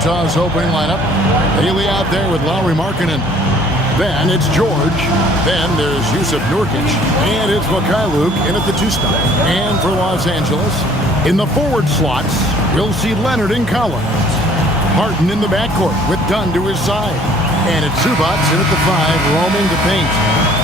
Utah's opening lineup. Bailey out there with Lauri Markkanen. Then it's George. Then there's Jusuf Nurkic. And it's Mikhailuk in at the 2 spot. And for Los Angeles, in the forward slots, we'll see Leonard and Collins. Harden in the backcourt with Dunn to his side. And it's Zubac in at the 5, roaming the paint.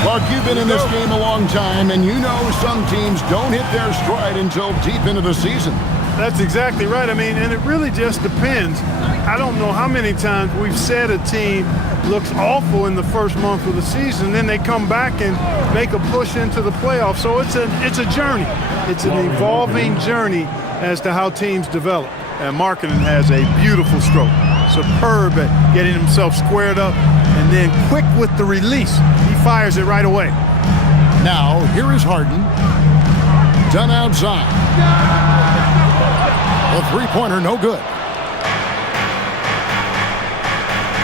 Clark, you've been in this game a long time, and you know some teams don't hit their stride until deep into the season. That's exactly right. I mean, and it really just depends. I don't know how many times we've said a team looks awful in the first month of the season, then they come back and make a push into the playoffs. So it's a journey. It's an evolving journey as to how teams develop. And Markkanen has a beautiful stroke. Superb at getting himself squared up and then quick with the release. He fires it right away. Now, here is Harden. Done outside. A three-pointer, no good.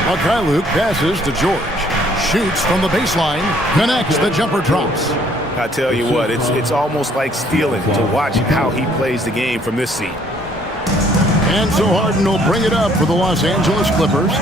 Mikhailuk passes to George. Shoots from the baseline. Connects, the jumper drops. I tell you what, it's almost like stealing to watch how he plays the game from this seat. And so Harden will bring it up for the Los Angeles Clippers.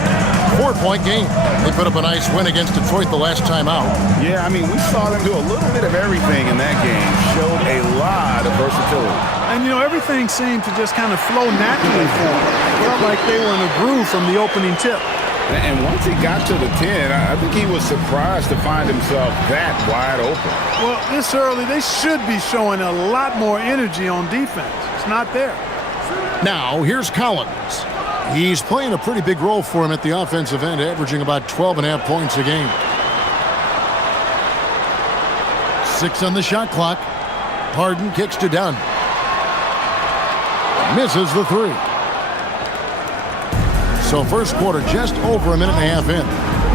4-point game. They put up a nice win against Detroit the last time out. Yeah, I mean, we saw them do a little bit of everything in that game. Showed a lot of versatility. And, you know, everything seemed to just kind of flow naturally for them. Felt like they were in a groove from the opening tip. And once he got to the 10, I think he was surprised to find himself that wide open. Well, this early, they should be showing a lot more energy on defense. It's not there. Now, here's Collins. He's playing a pretty big role for him at the offensive end, averaging about 12.5 points a game. 6 on the shot clock. Harden kicks to Dunn. Misses the 3. So first quarter just over a minute and a half in.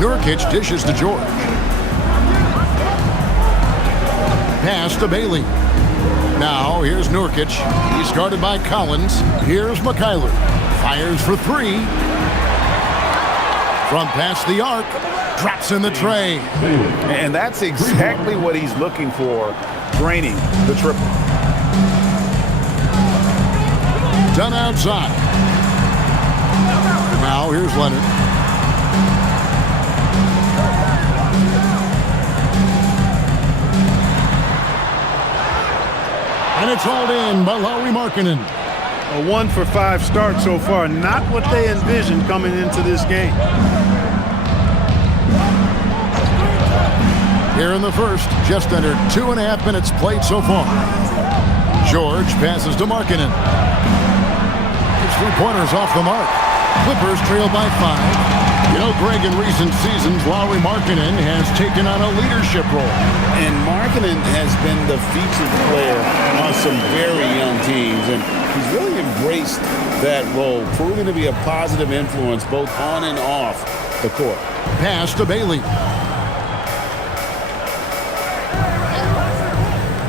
Nurkic dishes to George. Pass to Bailey. Now here's Nurkic. He's guarded by Collins. Here's Mikhailuk. Fires for 3. From past the arc. Drops in the tray. And that's exactly what he's looking for, draining the triple. Done outside. Now here's Leonard. And it's hauled in by Lauri Markkanen. A 1 for 5 start so far. Not what they envisioned coming into this game. Here in the first, just under 2.5 minutes played so far. George passes to Markkanen. His 3-pointers off the mark. Clippers trail by 5. You know, Greg, in recent seasons, Lauri Markkanen has taken on a leadership role. And Markkanen has been the featured player on some very young teams, and he's really embraced that role, proving to be a positive influence both on and off the court. Pass to Bailey.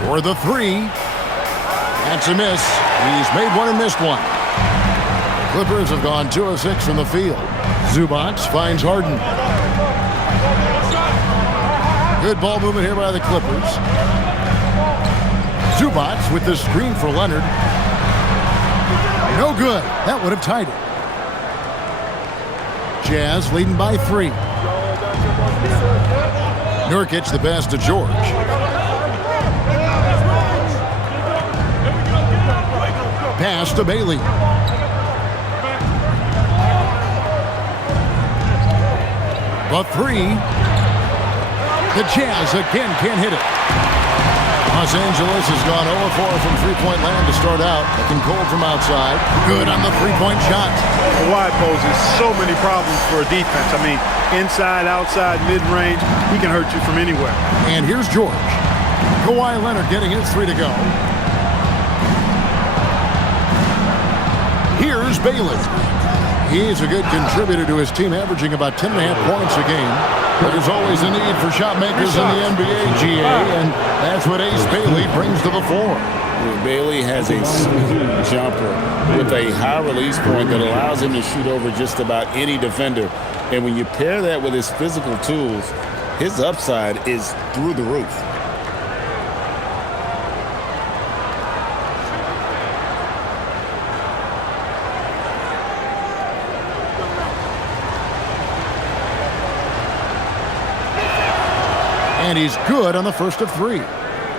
For the 3. That's a miss. He's made one and missed one. Clippers have gone 2 of 6 from the field. Zubac finds Harden. Good ball movement here by the Clippers. Zubac with the screen for Leonard. No good. That would have tied it. Jazz leading by 3. Nurkic the pass to George. Pass to Bailey. The 3. The Jazz again can't hit it. Los Angeles has gone 0-4 from three-point land to start out. Looking cold from outside. Good on the three-point shot. The wide poses so many problems for a defense. I mean, inside, outside, mid-range, he can hurt you from anywhere. And here's George. Kawhi Leonard getting his 3 to go. Here's Bailey. He's a good contributor to his team, averaging about 10.5 points a game. But there's always a need for shot makers in the NBA, GA, and that's what Ace Bailey brings to the floor. Bailey has a smooth jumper with a high release point that allows him to shoot over just about any defender. And when you pair that with his physical tools, his upside is through the roof. And he's good on the first of 3.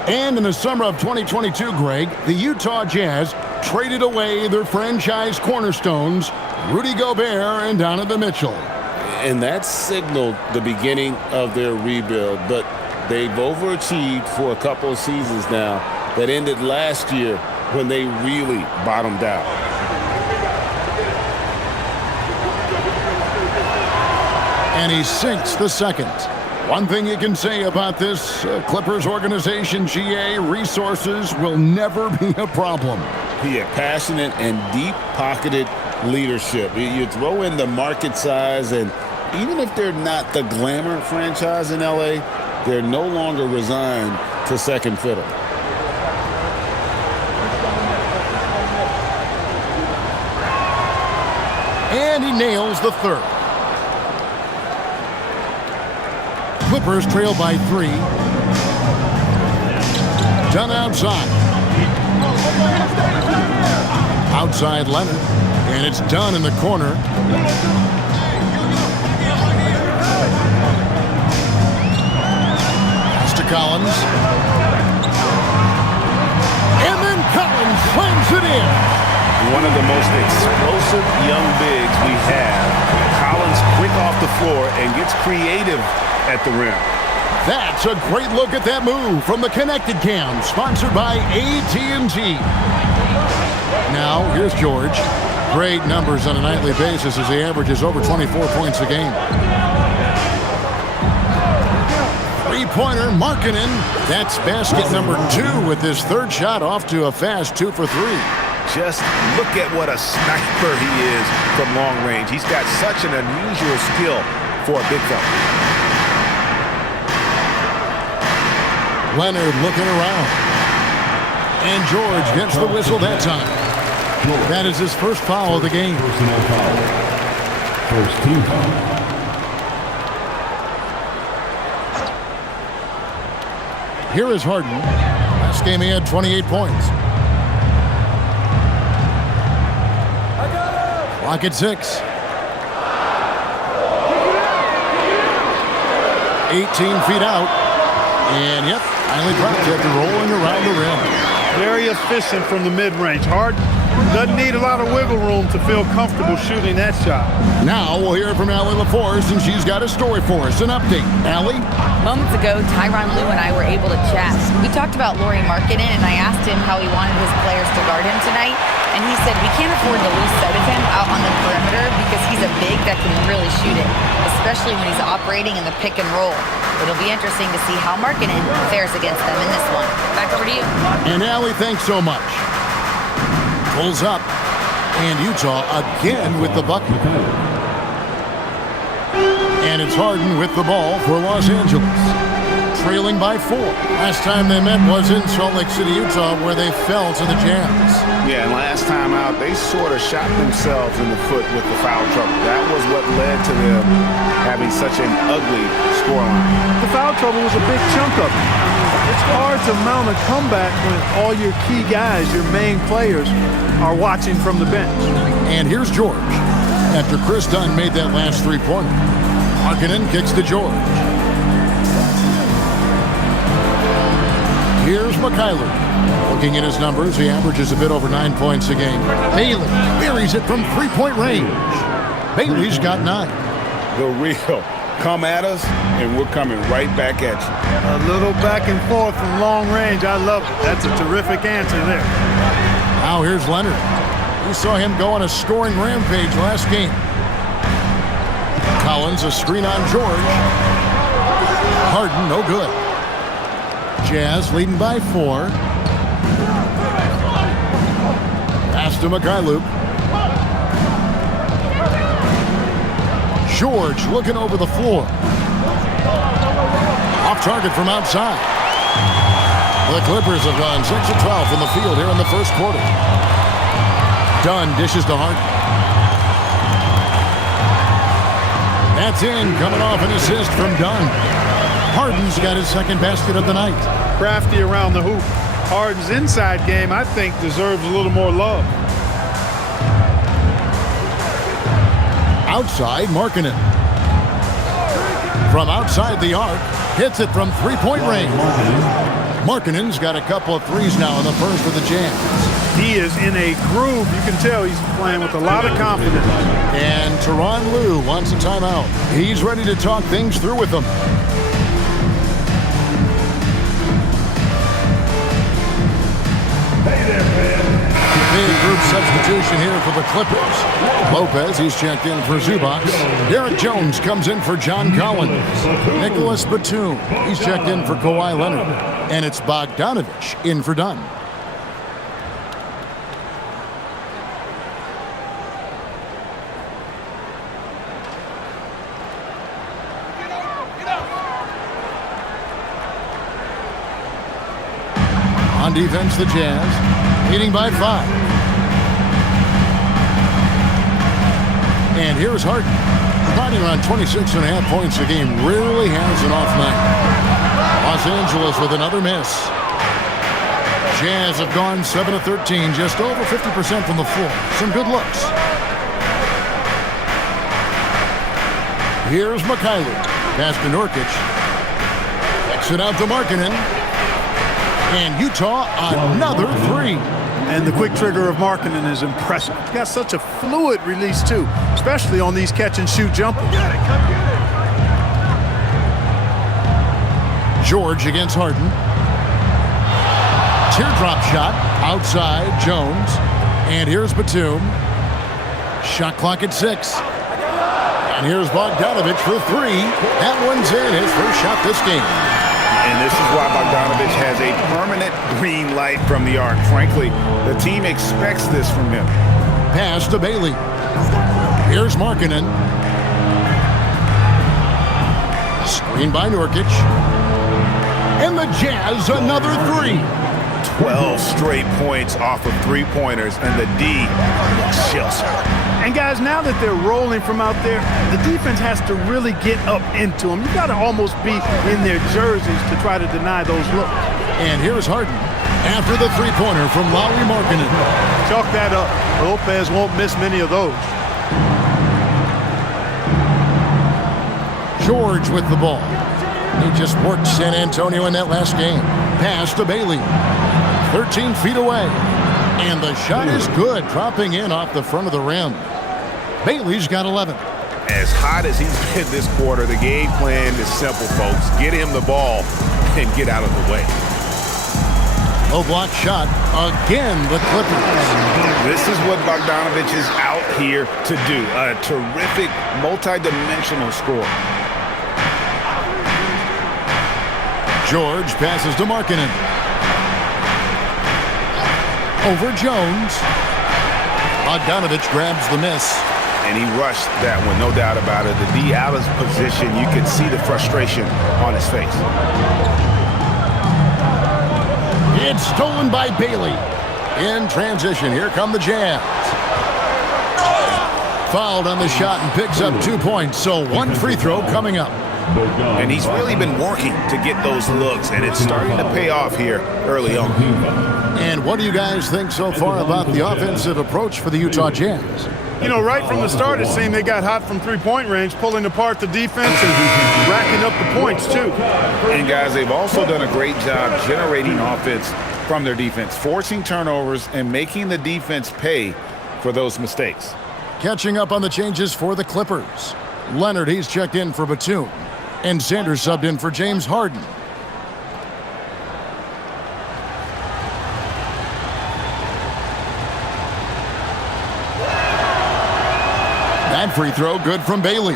And in the summer of 2022, Greg, the Utah Jazz traded away their franchise cornerstones, Rudy Gobert and Donovan Mitchell. And that signaled the beginning of their rebuild, but they've overachieved for a couple of seasons now that ended last year when they really bottomed out. And he sinks the second. One thing you can say about this Clippers organization, GA, resources will never be a problem. He had passionate and deep-pocketed leadership. You throw in the market size, and even if they're not the glamour franchise in LA, they're no longer resigned to second fiddle. And he nails the third. Clippers trail by 3. Done outside. Outside Leonard. And it's done in the corner. Pass to Collins. And then Collins slams it in. One of the most explosive young bigs we have. Collins quick off the floor and gets creative at the rim. That's a great look at that move from the Connected Cam, sponsored by AT&T. Now, here's George. Great numbers on a nightly basis as he averages over 24 points a game. Three-pointer, Markkanen. That's basket number 2 with his third shot off to a fast 2 for 3. Just look at what a sniper he is from long range. He's got such an unusual skill for a big fella. Leonard looking around. And George gets the whistle that time. That is his first foul of the game. Personal foul. First team foul. Here is Harden. Last game he had 28 points. Clock at 6. 18 feet out. And, yep, finally dropped it after rolling around the rim. Very efficient from the mid-range. Harden doesn't need a lot of wiggle room to feel comfortable shooting that shot. Now we'll hear from Allie LaForce, and she's got a story for us. An update. Allie? Moments ago, Tyronn Lue and I were able to chat. We talked about Lauri Markkanen, and I asked him how he wanted his players to guard him tonight. And he said, we can't afford to lose sight of him out on the perimeter because he's a big that can really shoot it, especially when he's operating in the pick and roll. It'll be interesting to see how Markkanen fares against them in this one. Back over to you. And Allie, thanks so much. Pulls up. And Utah again with the bucket. And it's Harden with the ball for Los Angeles. Trailing by 4. Last time they met was in Salt Lake City, Utah, where they fell to the Jazz. Yeah, and last time out, they sort of shot themselves in the foot with the foul trouble. That was what led to them having such an ugly scoreline. The foul trouble was a big chunk of it. It's hard to mount a comeback when all your key guys, your main players, are watching from the bench. And here's George. After Chris Dunn made that last three-pointer, Markkanen kicks to George. Here's Mikhailuk. Looking at his numbers, he averages a bit over 9 points a game. Bailey buries it from three-point range. Bailey's got 9. The real come at us, and we're coming right back at you. A little back and forth from long range. I love it. That's a terrific answer there. Now here's Leonard. We saw him go on a scoring rampage last game. Collins, a screen on George. Harden, no good. Jazz leading by 4. Pass to Mikhailuk. George looking over the floor. Off target from outside. The Clippers have gone 6 of 12 from the field here in the first quarter. Dunn dishes to Harden. That's in, coming off an assist from Dunn. Harden's got his second basket of the night. Crafty around the hoop. Harden's inside game, I think, deserves a little more love. Outside, Markkanen. From outside the arc, Hits it from three-point range. Markkanen's got a couple of threes now in the first for the Jazz. He is in a groove. You can tell he's playing with a lot of confidence. And Tyronn Lue wants a timeout. He's ready to talk things through with them. Big group substitution here for the Clippers. Lopez, he's checked in for Zubac. Derek Jones comes in for John Collins. Nicholas Batum, he's checked in for Kawhi Leonard. And it's Bogdanovich in for Dunn. On defense, the Jazz leading by 5. And here's Harden, riding around 26.5 points a game. Rarely has an off night. Los Angeles with another miss. Jazz have gone 7 of 13, just over 50% from the floor. Some good looks. Here's Mikhailiuk. Pass to Nurkic. Kicks it out to Markkanen. And Utah, another three. And the quick trigger of Markkanen is impressive. He's got such a fluid release, too, especially on these catch-and-shoot jumpers. George against Harden. Teardrop shot outside Jones. And here's Batum. Shot clock at 6. And here's Bogdanovich for 3. That one's in, his first shot this game. And this is why Bogdanovich has a permanent green light from the arc. Frankly, the team expects this from him. Pass to Bailey. Here's Markkanen. Screen by Nurkic. And the Jazz, another 3. 12 straight points off of three-pointers, and the D chills. And guys, now that they're rolling from out there, the defense has to really get up into them. You got to almost be in their jerseys to try to deny those looks. And here's Harden after the three-pointer from Lauri Markkanen. Chalk that up. Lopez won't miss many of those. George with the ball. He just worked San Antonio in that last game. Pass to Bailey. 13 feet away. And the shot is good, dropping in off the front of the rim. Bailey's got 11. As hot as he's been this quarter, the game plan is simple, folks. Get him the ball and get out of the way. Low block shot. Again, the Clippers. This is what Bogdanovich is out here to do. A terrific, multi-dimensional score. George passes to Markkanen. Over Jones. Bogdanovich grabs the miss. And he rushed that one, no doubt about it. The D out of position, you could see the frustration on his face. It's stolen by Bailey. In transition, here come the Jazz. Fouled on the shot and picks up 2 points, so one free throw coming up. And he's really been working to get those looks, and it's starting to pay off here early on. And what do you guys think so far about the offensive approach for the Utah Jazz? You know, right from the start, it seemed they got hot from three-point range, pulling apart the defense and racking up the points, too. And, guys, they've also done a great job generating offense from their defense, forcing turnovers and making the defense pay for those mistakes. Catching up on the changes for the Clippers. Leonard, he's checked in for Batum. And Sanders subbed in for James Harden. That free throw good from Bailey.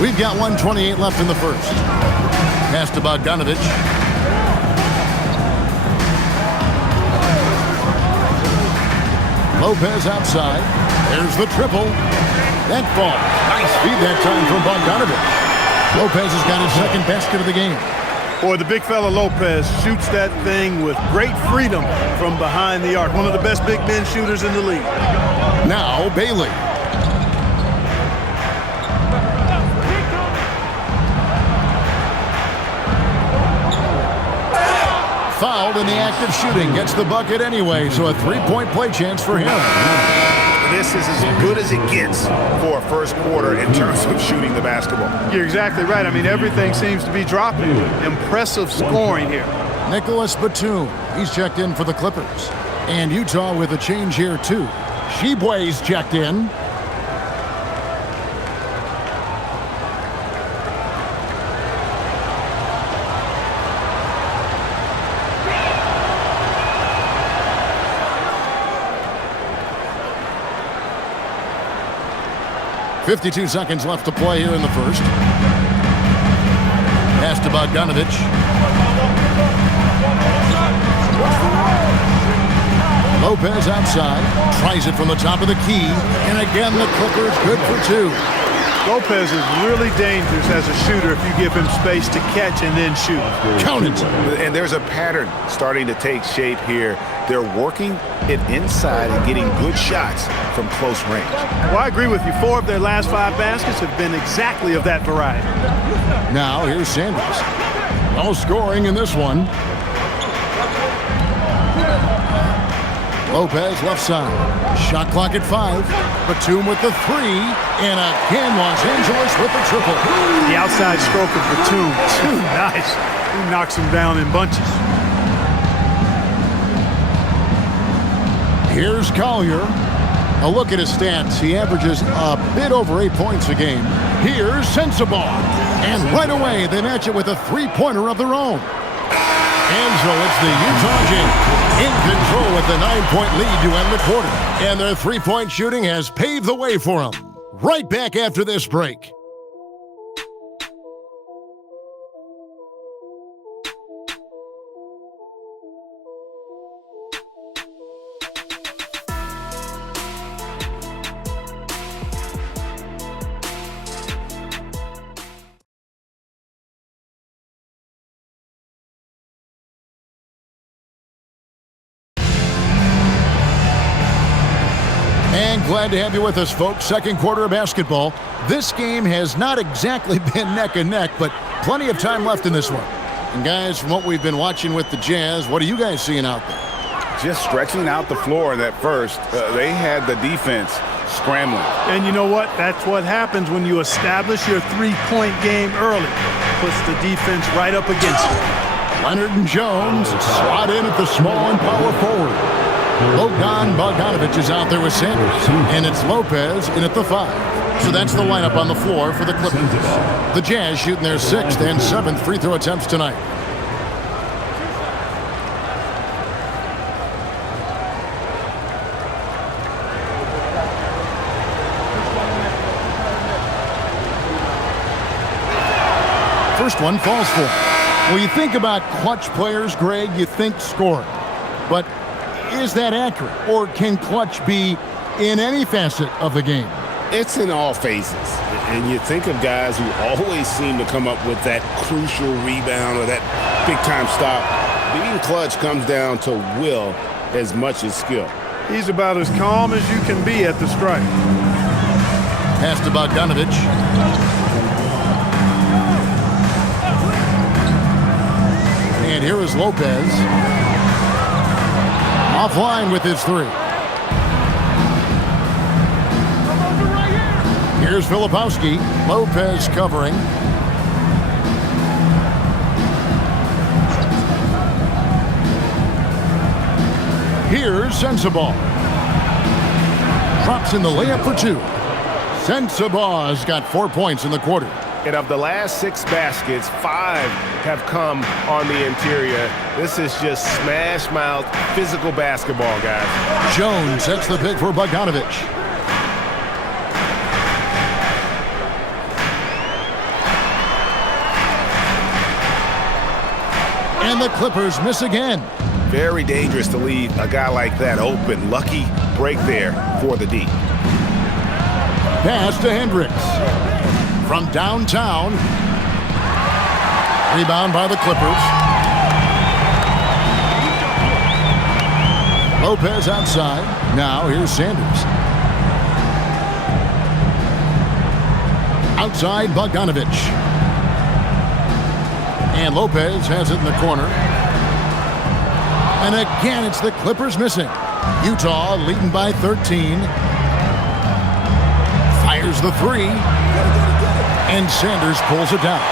We've got 1:28 left in the first. Pass to Bogdanovich. Lopez outside. There's the triple. That ball. Nice feed that time from Bogdanovich. Lopez has got his second basket of the game. Boy, the big fella Lopez shoots that thing with great freedom from behind the arc. One of the best big men shooters in the league. Now Bailey. Fouled in the act of shooting. Gets the bucket anyway, so a three-point play chance for him. this is as good as it gets for a first quarter in terms of shooting the basketball. You're exactly right. I mean, everything seems to be dropping. Impressive scoring here. Nicholas Batum, he's checked in for the Clippers. And Utah with a change here, too. Sheboy's checked in. .52 seconds left to play here in the first. Pass to Bogdanovich. Lopez outside. Tries it from the top of the key. And again, the Clippers good for two. Lopez is really dangerous as a shooter if you give him space to catch and then shoot. Count it. And there's a pattern starting to take shape here. They're working it inside and getting good shots from close range. Well, I agree with you. 4 of their last 5 baskets have been exactly of that variety. Now here's Sanders. No scoring in this one. Lopez left side. Shot clock at 5. Batum with the 3. And again, Los Angeles with the triple. The outside stroke of Batum. Too nice. He knocks him down in bunches. Here's Collier. A look at his stats. He averages a bit over 8 points a game. Here's Sensabaugh. And right away, they match it with a three-pointer of their own. And so it's the Utah Jazz in control with the 9-point lead to end the quarter. And their three-point shooting has paved the way for them. Right back after this break. And glad to have you with us, folks. Second quarter of basketball. This game has not exactly been neck and neck, but plenty of time left in this one. And guys, from what we've been watching with the Jazz, what are you guys seeing out there? Just stretching out the floor in that first. They had the defense scrambling. And you know what? That's what happens when you establish your three-point game early. Puts the defense right up against it. Leonard and Jones slot in at the small and power forward. Bogdanovich is out there with Sanders. And it's Lopez in at the 5. So that's the lineup on the floor for the Clippers. The Jazz shooting their 6th and 7th free throw attempts tonight. First one falls for. Well, you think about clutch players, Greg, you think scoring. But is that accurate? Or can clutch be in any facet of the game? It's in all phases. And you think of guys who always seem to come up with that crucial rebound or that big-time stop. Being clutch comes down to will as much as skill. He's about as calm as you can be at the strike. Pass to Bogdanovich. And here is Lopez. Offline with his 3. Here's Filipowski. Lopez covering. Here's Sensabaugh. Drops in the layup for 2. Sensabaugh's got 4 points in the quarter. And of the last 6 baskets, 5 have come on the interior. This is just smash mouth, physical basketball, guys. Jones sets the pick for Bogdanovich. And the Clippers miss again. Very dangerous to leave a guy like that open. Lucky break there for the D. Pass to Hendricks. From downtown. Rebound by the Clippers. Lopez outside. Now here's Sanders. Outside Bogdanovich. And Lopez has it in the corner. And again, it's the Clippers missing. Utah leading by 13. Fires the three. And Sanders pulls it down.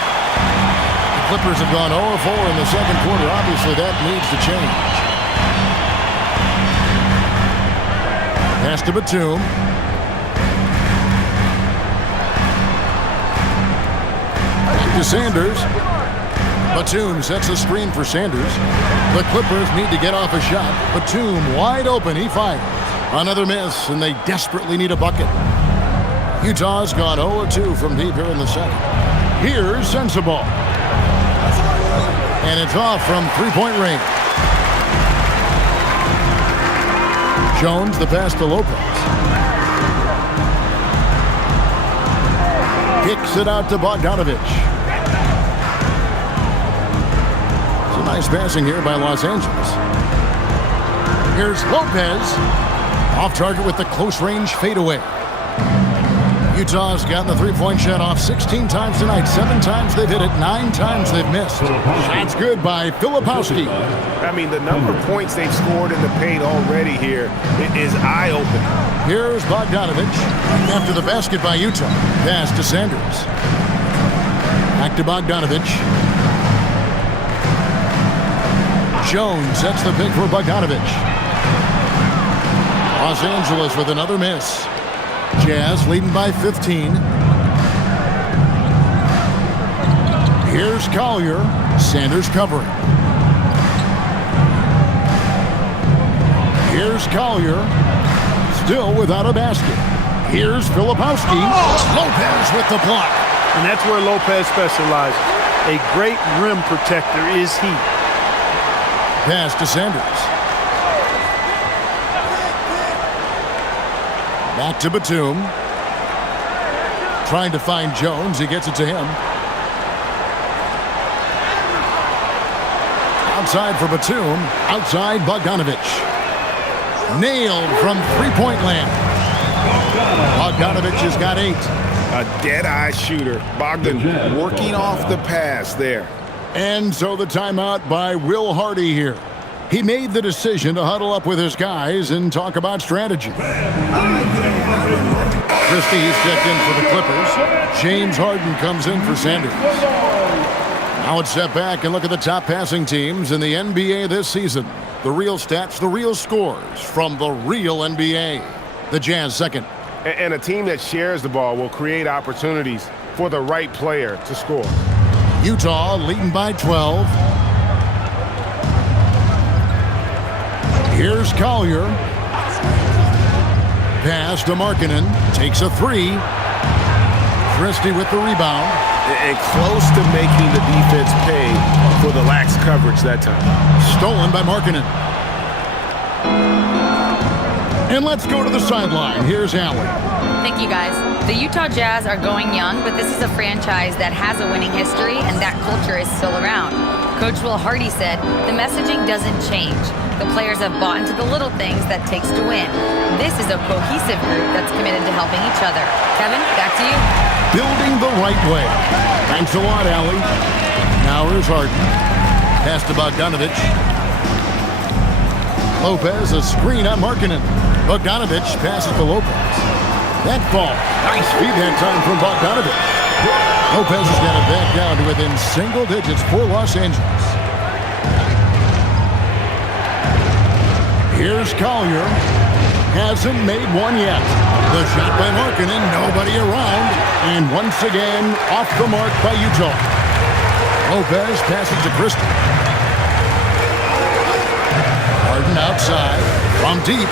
The Clippers have gone 0-4 in the second quarter. Obviously, that needs to change. Pass to Batum. To Sanders. Batum sets a screen for Sanders. The Clippers need to get off a shot. Batum wide open. He fires. Another miss, and they desperately need a bucket. Utah's gone 0-2 from deep here in the second. Here's Sensabaugh. And it's off from three-point range. Jones, the pass to Lopez. Kicks it out to Bogdanovich. Nice passing here by Los Angeles. Here's Lopez. Off target with the close-range fadeaway. Utah's gotten the three-point shot off 16 times tonight. 7 times they've hit it. 9 times they've missed. That's good by Filipowski. I mean, the number of points they've scored in the paint already here is eye-opening. Here's Bogdanovich. After the basket by Utah. Pass to Sanders. Back to Bogdanovich. Jones sets the pick for Bogdanovich. Los Angeles with another miss. Jazz leading by 15. Here's Collier. Sanders covering. Here's Collier. Still without a basket. Here's Filipowski. Lopez with the block. And that's where Lopez specializes. A great rim protector is he. Pass to Sanders. Back to Batum. Trying to find Jones. He gets it to him. Outside for Batum. Outside Bogdanovich. Nailed from three-point land. Bogdanovich has got 8. A dead-eye shooter. Bogdan working off the pass there. And so the timeout by Will Hardy here. He made the decision to huddle up with his guys and talk about strategy. Christie's checked in for the Clippers. James Harden comes in for Sanders. Now let's step back and look at the top passing teams in the NBA this season. The real stats, the real scores from the real NBA. The Jazz second. And a team that shares the ball will create opportunities for the right player to score. Utah leading by 12. Here's Collier. Pass to Markkanen. Takes a 3. Christie with the rebound. And close to making the defense pay for the lax coverage that time. Stolen by Markkanen. And let's go to the sideline. Here's Allen. Thank you, guys. The Utah Jazz are going young, but this is a franchise that has a winning history, and that culture is still around. Coach Will Hardy said, the messaging doesn't change. The players have bought into the little things that takes to win. This is a cohesive group that's committed to helping each other. Kevin, back to you. Building the right way. Thanks a lot, Allie. Now here's Harden. Pass to Bogdanovich. Lopez, a screen on Markkanen. Bogdanovich passes to Lopez. That ball. Nice feed that time from Bogdanovich. Lopez has got it back down to within single digits for Los Angeles. Here's Collier. Hasn't made one yet. The shot by Markkanen, nobody around. And once again, off the mark by Utah. Lopez passes to Christie. Harden outside from deep.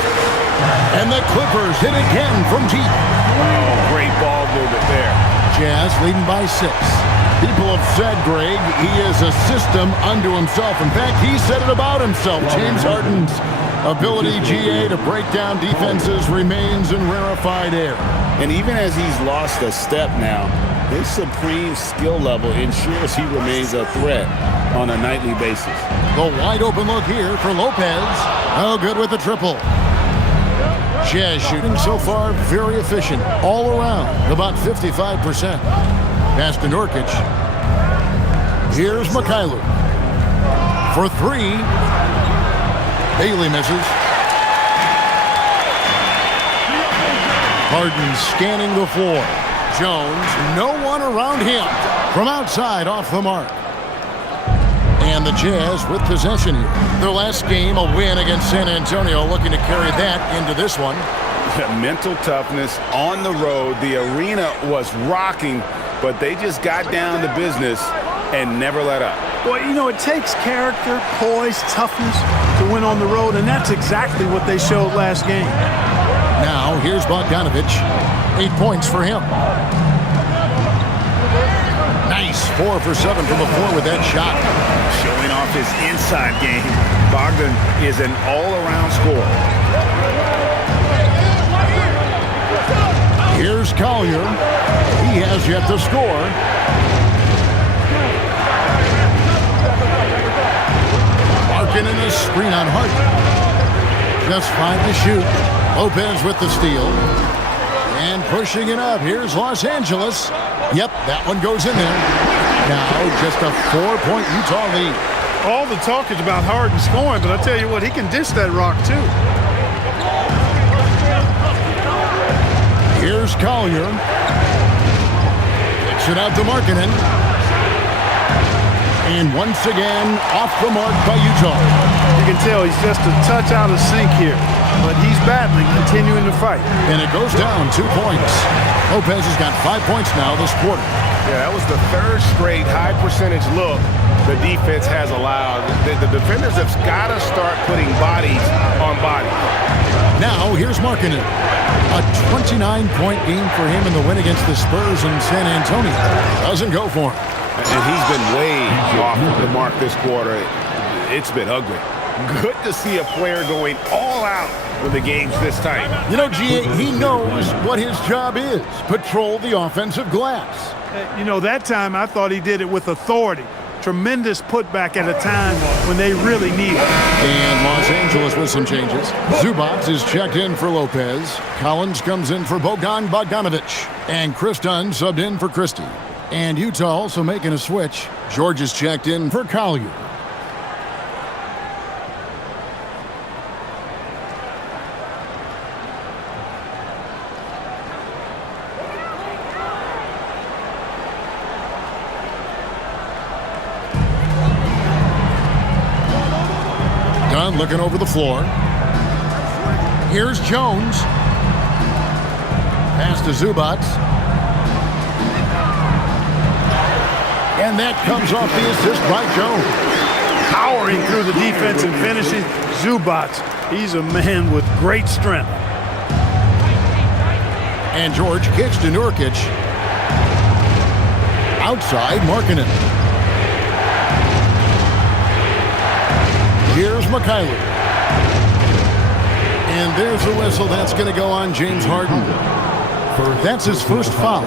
And the Clippers hit again from deep. Oh, great ball movement there. Jazz leading by 6. People have said, Greg, he is a system unto himself. In fact, he said it about himself. James Harden's ability, GA, to break down defenses remains in rarefied air. And even as he's lost a step now, his supreme skill level ensures he remains a threat on a nightly basis. The wide open look here for Lopez. Oh, good with the triple. Jazz shooting so far very efficient all around, about 55%. Pass to Nurkic. Here's Mikhailuk for 3. Bailey misses. Harden scanning the floor. Jones, no one around him. From outside, off the mark. And the Jazz with possession here. Their last game, a win against San Antonio, looking to carry that into this one. Mental toughness on the road. The arena was rocking, but they just got down to business and nenever let up. Well, you know, it takes character, poise, toughness to win on the road, and that's exactly what they showed last game. Now, here's Bogdanovich. 8 points for him. Nice 4 for 7 from the floor with that shot. Showing off his inside game. Bogdan is an all-around scorer. Here's Collier. He has yet to score. Markin in a screen on Harden. Just 5 to shoot. Lopez with the steal. And pushing it up. Here's Los Angeles. Yep, that one goes in there. Now just a 4-point Utah lead. All the talk is about Harden scoring, but I tell you what, he can dish that rock too. Here's Collier. Kicks it out to Markkanen. And once again, off the mark by Utah. You can tell he's just a touch out of sync here, but he's battling, continuing to fight. And it goes down 2 points. Lopez has got 5 points now this quarter. Yeah, that was the third straight high-percentage look the defense has allowed. The defenders have got to start putting bodies on bodies. Now, here's Markkanen. A 29-point game for him in the win against the Spurs in San Antonio. Doesn't go for him. And he's been way off the mark this quarter. It's been ugly. Good to see a player going all out when the game's this tight. You know, G.A., he knows what his job is. Patrol the offensive glass. You know, that time I thought he did it with authority. Tremendous putback at a time when they really need it. And Los Angeles with some changes. Zubac is checked in for Lopez. Collins comes in for Bogdanovich. And Chris Dunn subbed in for Christie. And Utah also making a switch. George is checked in for Collier. Dunn looking over the floor. Here's Jones. Pass to Zubac. And that comes off the assist by Jones. Powering through the defense and finishing. Zubac, he's a man with great strength. And George kicks to Nurkic. Outside, Markkanen. Here's Mikhailuk. And there's the whistle. That's going to go on James Harden. That's his first foul.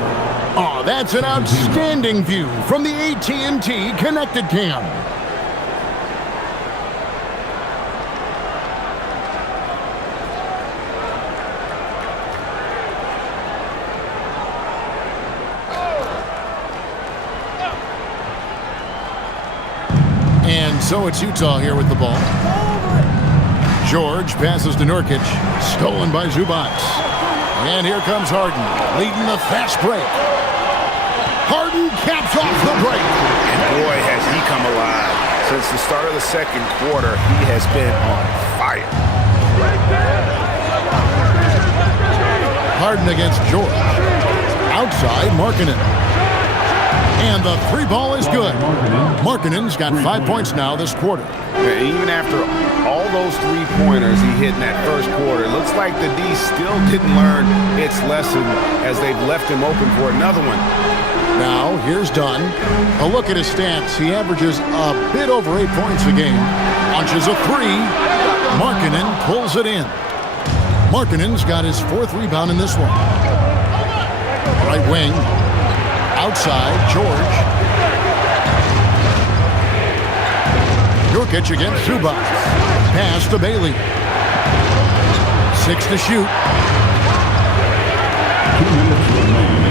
Oh, that's an outstanding view from the AT&T Connected Cam. And so it's Utah here with the ball. George passes to Nurkic. Stolen by Zubac. And here comes Harden, leading the fast break. Harden caps off the break. And boy, has he come alive. Since the start of the second quarter, he has been on fire. Harden against George. Outside, Markkanen. And the three ball is good. Markkanen's got 5 points now this quarter. Yeah, even after all those three-pointers he hit in that first quarter, it looks like the D still didn't learn its lesson as they've left him open for another one. Now, here's Dunn. A look at his stats. He averages a bit over 8 points a game. Launches a three. Markkanen pulls it in. Markkanen's got his fourth rebound in this one. Right wing. Outside, George. Nurkic against Zubac. Pass to Bailey. 6 to shoot. 2 minutes remaining.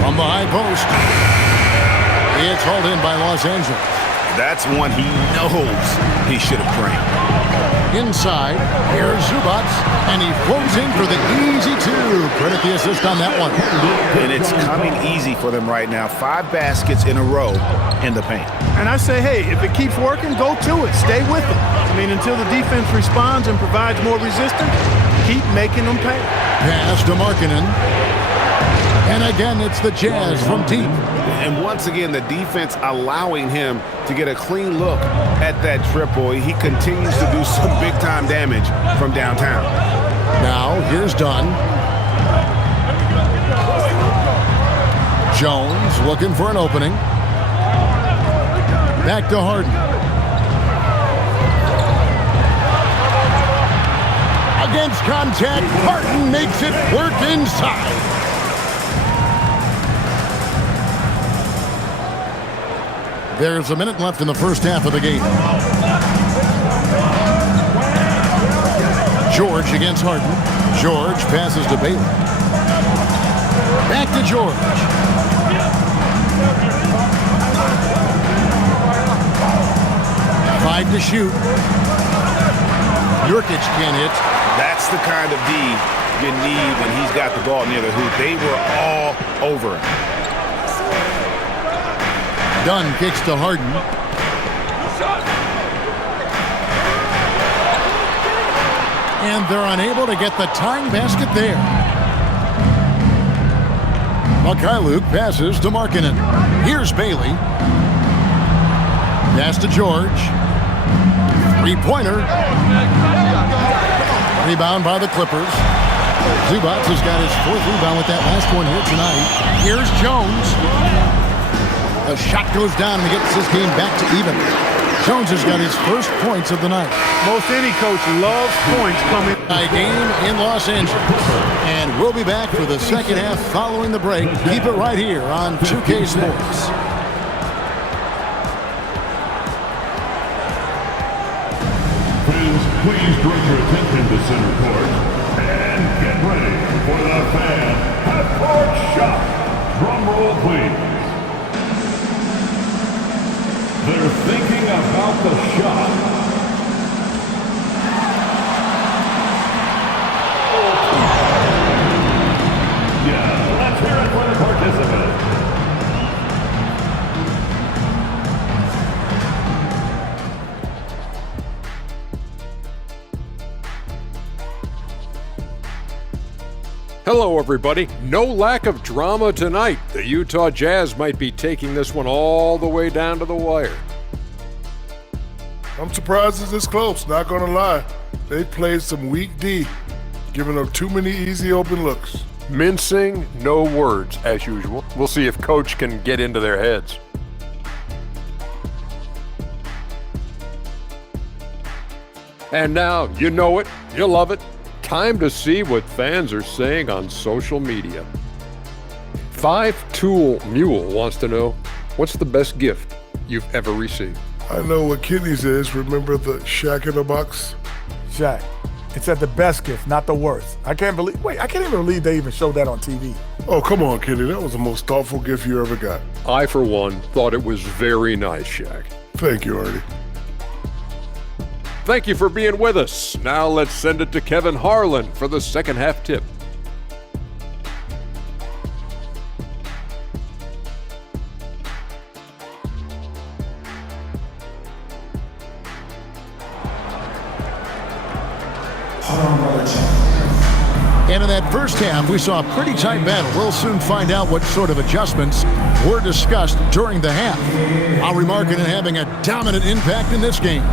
From the high post. It's hauled in by Los Angeles. That's one he knows he should have drained. Inside, here's Zubac, and he floats in for the easy two. Credit the assist on that one. And it's coming easy for them right now. 5 baskets in a row in the paint. And I say, hey, if it keeps working, go to it. Stay with it. I mean, until the defense responds and provides more resistance, keep making them pay. Pass to Markkanen. And again, it's the Jazz from deep. And once again, the defense allowing him to get a clean look at that triple. He continues to do some big-time damage from downtown. Now, here's Dunn. Jones looking for an opening. Back to Harden. Against contact, Harden makes it work inside. There's a minute left in the first half of the game. George against Harden. George passes to Bailey. Back to George. Five to shoot. Nurkic can't hit. That's the kind of D you need when he's got the ball near the hoop. They were all over him. Dunn kicks to Harden. And they're unable to get the tying basket there. Mikhailuk passes to Markkanen. Here's Bailey. Pass to George. Three-pointer. Rebound by the Clippers. Zubac has got his 4th rebound with that last one here tonight. Here's Jones. The shot goes down and he gets this game back to even. Jones has got his first points of the night. Most any coach loves points coming. A game in Los Angeles. And we'll be back for the second half following the break. Keep it right here on 2K Sports. Fans, please direct your attention to center court and get ready for the fan half-court shot. Drum roll, please. They're thinking about the shot. Yeah, let's hear it for the participant. Hello, everybody. No lack of drama tonight. The Utah Jazz might be taking this one all the way down to the wire. I'm surprised it's this close, not gonna lie. They played some weak D, giving up too many easy open looks. Mincing, no words, as usual. We'll see if Coach can get into their heads. And now, you know it, you love it. Time to see what fans are saying on social media. 5-Tool Mule wants to know, what's the best gift you've ever received? I know what kidneys is. Remember the Shaq in the box? Shaq, it's at the best gift, not the worst. I can't even believe they even showed that on TV. Oh, come on, Kenny. That was the most thoughtful gift you ever got. I, for one, thought it was very nice, Shaq. Thank you, Artie. Thank you for being with us. Now let's send it to Kevin Harlan for the second half tip. And in that first half, we saw a pretty tight battle. We'll soon find out what sort of adjustments were discussed during the half. Lowry Markkanen having a dominant impact in this game.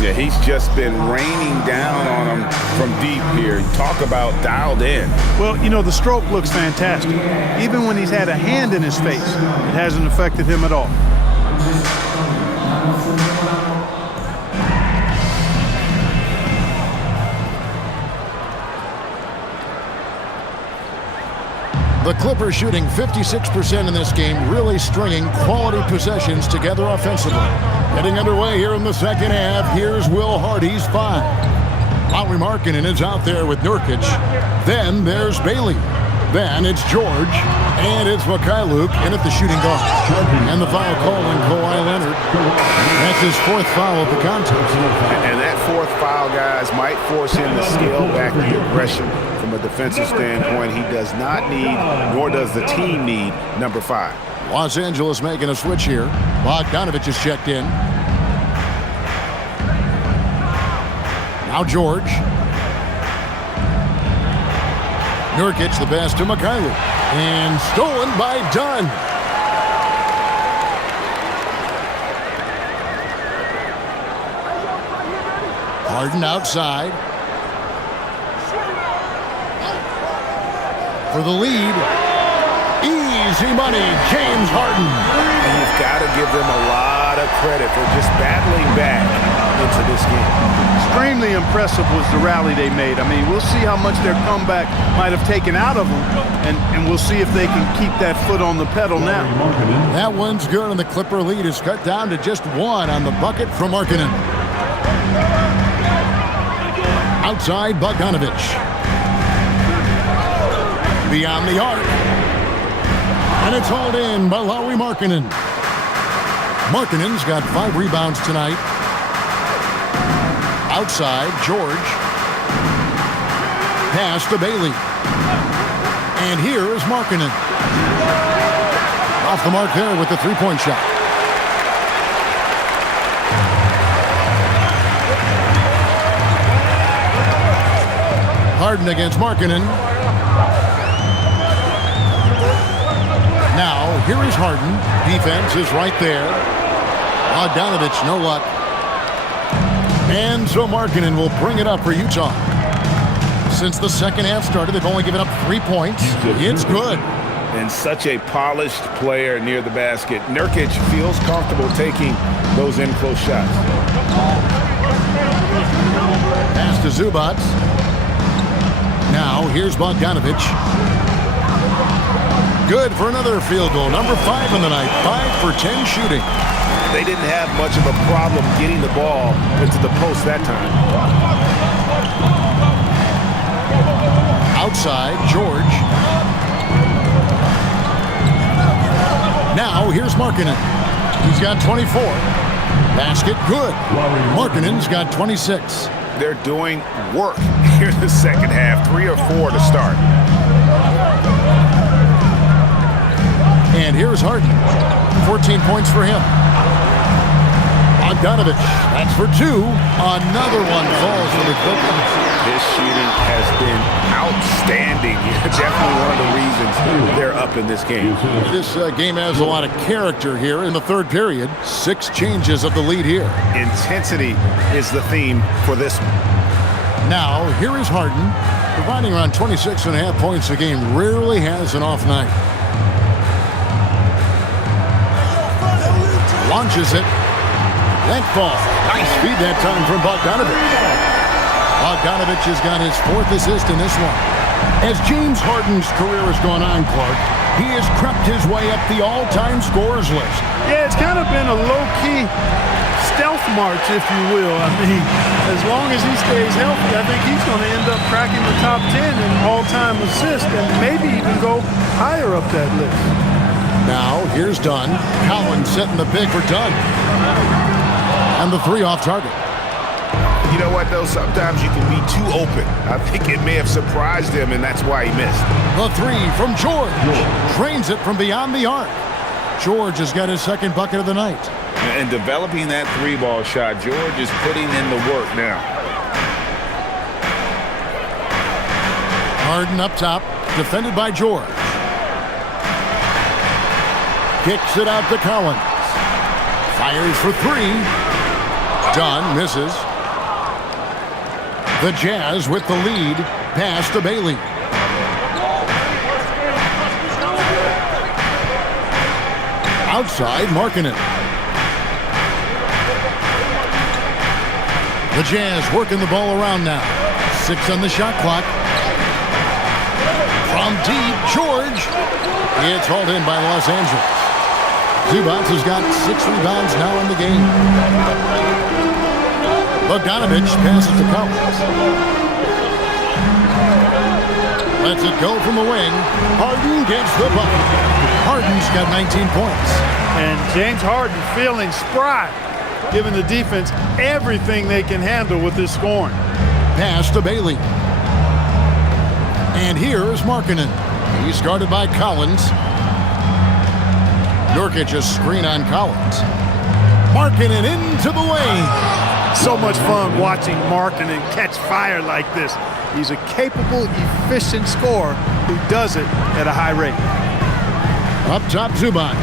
Yeah, he's just been raining down on him from deep here. Talk about dialed in. Well, you know, the stroke looks fantastic. Even when he's had a hand in his face, it hasn't affected him at all. The Clippers shooting 56% in this game, really stringing quality possessions together offensively. Getting underway here in the second half, here's Will Hardy's 5. Lowry Markkanen is out there with Nurkic. Then there's Bailey. Then it's George, and it's Mikhailuk in at the shooting guard. And the foul call on Kawhi Leonard. That's his 4th foul of the contest. And that 4th foul, guys, might force him to scale back the aggression from a defensive standpoint. He does not need, nor does the team need, number 5. Los Angeles making a switch here. Bogdanovich is checked in. Now George. Nurkic the pass to Mikhailuk. And stolen by Dunn. Harden outside. For the lead. Easy money, James Harden. And you've got to give them a lot of credit for just battling back into this game. Extremely impressive was the rally they made. I mean, we'll see how much their comeback might have taken out of them, and we'll see if they can keep that foot on the pedal now. That one's good, and the Clipper lead is cut down to just 1 on the bucket from Markkanen. Outside, Bogdanovich. Beyond the arc. And it's hauled in by Lauri Markkanen. Markkanen's got 5 rebounds tonight. Outside, George. Pass to Bailey. And here is Markkanen. Off the mark there with the 3-point shot. Harden against Markkanen. Now, here is Harden. Defense is right there. Bogdanovich, no luck. And so Markkanen will bring it up for Utah. Since the second half started, they've only given up 3 points. It's good. And such a polished player near the basket. Nurkic feels comfortable taking those in-close shots. Pass to Zubac. Now, here's Bogdanovich. Good for another field goal. Number 5 in the night. 5 for 10 shooting. They didn't have much of a problem getting the ball into the post that time. Outside, George. Now, here's Markkanen. He's got 24. Basket, good. Markkanen's got 26. They're doing work here in the second half. 3 or 4 to start. And here's Harden. 14 points for him. Bogdanovich, that's for 2. Another one falls for the Clippers. His shooting has been outstanding. Definitely one of the reasons they're up in this game. This game has a lot of character here in the third period. 6 changes of the lead here. Intensity is the theme for this one. Now, here is Harden, providing around 26.5 points a game. Rarely has an off night. Launches it. That ball. Nice feed that time from Bogdanovich. Bogdanovich has got his 4th assist in this one. As James Harden's career has gone on, Clark, he has crept his way up the all-time scorers list. Yeah, it's kind of been a low-key stealth march, if you will. I mean, as long as he stays healthy, I think he's going to end up cracking the top 10 in all-time assists and maybe even go higher up that list. Now, here's Dunn. Collins setting the big for Dunn. And the 3 off target. You know what, though? Sometimes you can be too open. I think it may have surprised him, and that's why he missed. The 3 from George. Drains it from beyond the arc. George has got his 2nd bucket of the night. And developing that 3-ball shot, George is putting in the work now. Harden up top, defended by George. Kicks it out to Collins. Fires for 3. Dunn misses. The Jazz with the lead. Pass to Bailey. Outside, Markkanen. The Jazz working the ball around now. 6 on the shot clock. From deep, George. It's hauled in by Los Angeles. Zubac has got 6 rebounds now in the game. Bogdanovich passes to Collins. Lets it go from the wing. Harden gets the bucket. Harden's got 19 points. And James Harden feeling spry, giving the defense everything they can handle with his scoring. Pass to Bailey. And here's Markkanen. He's guarded by Collins. Nurkic a screen on Collins. Markkanen into the lane. So much fun watching Markkanen catch fire like this. He's a capable, efficient scorer who does it at a high rate. Up top, Zubac.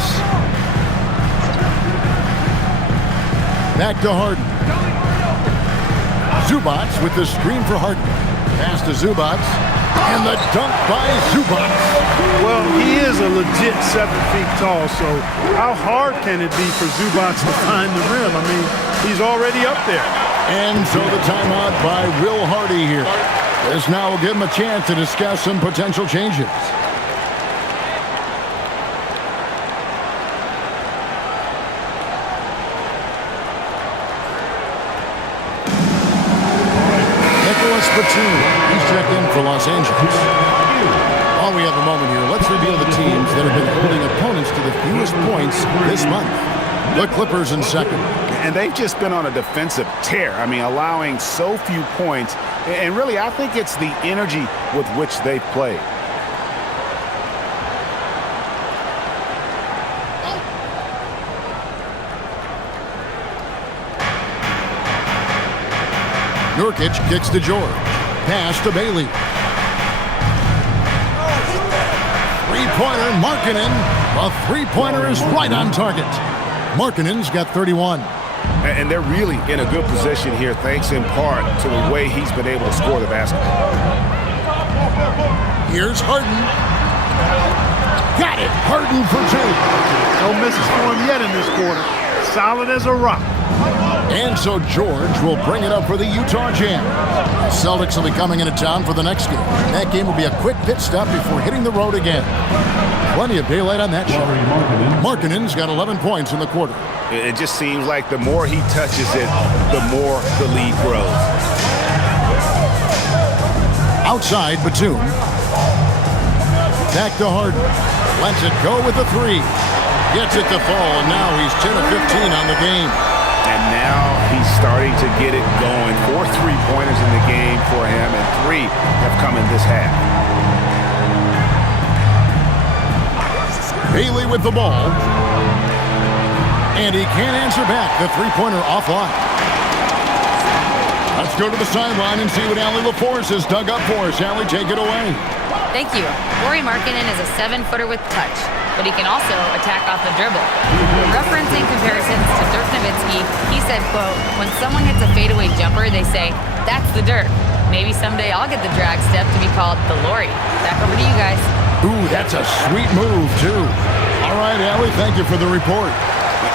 Back to Harden. Zubac with the screen for Harden. Pass to Zubac. And the dunk by Zubac. Well, he is a legit 7 feet tall, so how hard can it be for Zubac to find the rim? I mean, he's already up there. And so the timeout by Will Hardy here. This now will give him a chance to discuss some potential changes. Batum. He's checked in for Los Angeles. While we have a moment here, let's reveal the teams that have been holding opponents to the fewest points this month. The Clippers in second. And they've just been on a defensive tear. I mean, allowing so few points. And really, I think it's the energy with which they've played. Nurkic kicks to George. Pass to Bailey. Three-pointer, Markkanen. A three-pointer is right on target. Markkanen's got 31. And they're really in a good position here, thanks in part to the way he's been able to score the basketball. Here's Harden. Got it. Harden for two. No misses for him yet in this quarter. Solid as a rock. And so George will bring it up for the Utah Jam. The Celtics will be coming into town for the next game. That game will be a quick pit stop before hitting the road again. Plenty of daylight on that shot. Markkanen's got 11 points in the quarter. It just seems like the more he touches it, the more the lead grows. Outside, Batum. Back to Harden. Lets it go with the three. Gets it to fall, and now he's 10 of 15 on the game. And now he's starting to get it going. 4 3-pointers in the game for him, and 3 have come in this half. Bailey with the ball. And he can't answer back. The three-pointer offline. Let's go to the sideline and see what Allie LaForce has dug up for us. Allie, take it away. Thank you. Lauri Markkanen is a 7-footer with touch, but he can also attack off the dribble. Referencing comparisons to Dirk Nowitzki, he said, quote, when someone hits a fadeaway jumper, they say, that's the Dirk. Maybe someday I'll get the drag step to be called the Lauri. Back over to you guys. Ooh, that's a sweet move, too. All right, Allie, thank you for the report.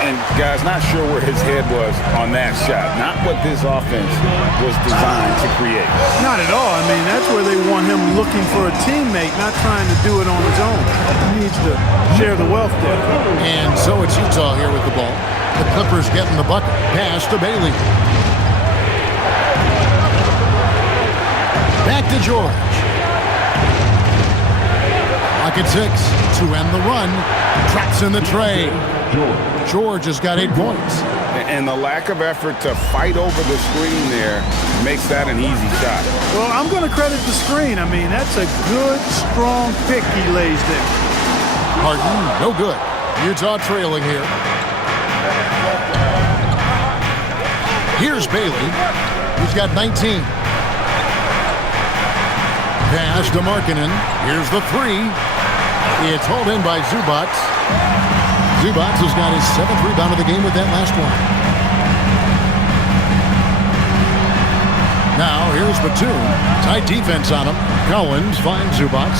And, guys, not sure where his head was on that shot. Not what this offense was designed to create. Not at all. I mean, that's where they want him looking for a teammate, not trying to do it on his own. He needs to share the wealth there. And so it's Utah here with the ball. The Clippers getting the bucket. Pass to Bailey. Back to George. Clock at 6 to end the run. Traps in the tray. George has got 8 points. And the lack of effort to fight over the screen there makes that an easy shot. Well, I'm going to credit the screen. I mean, that's a good, strong pick he lays there. Harden, no good. Utah trailing here. Here's Bailey. He's got 19. Pass to Markkanen. Here's the three. It's hauled in by Zubac. Zubac has got his 7th rebound of the game with that last one. Now, here's Batum. Tight defense on him. Collins finds Zubac.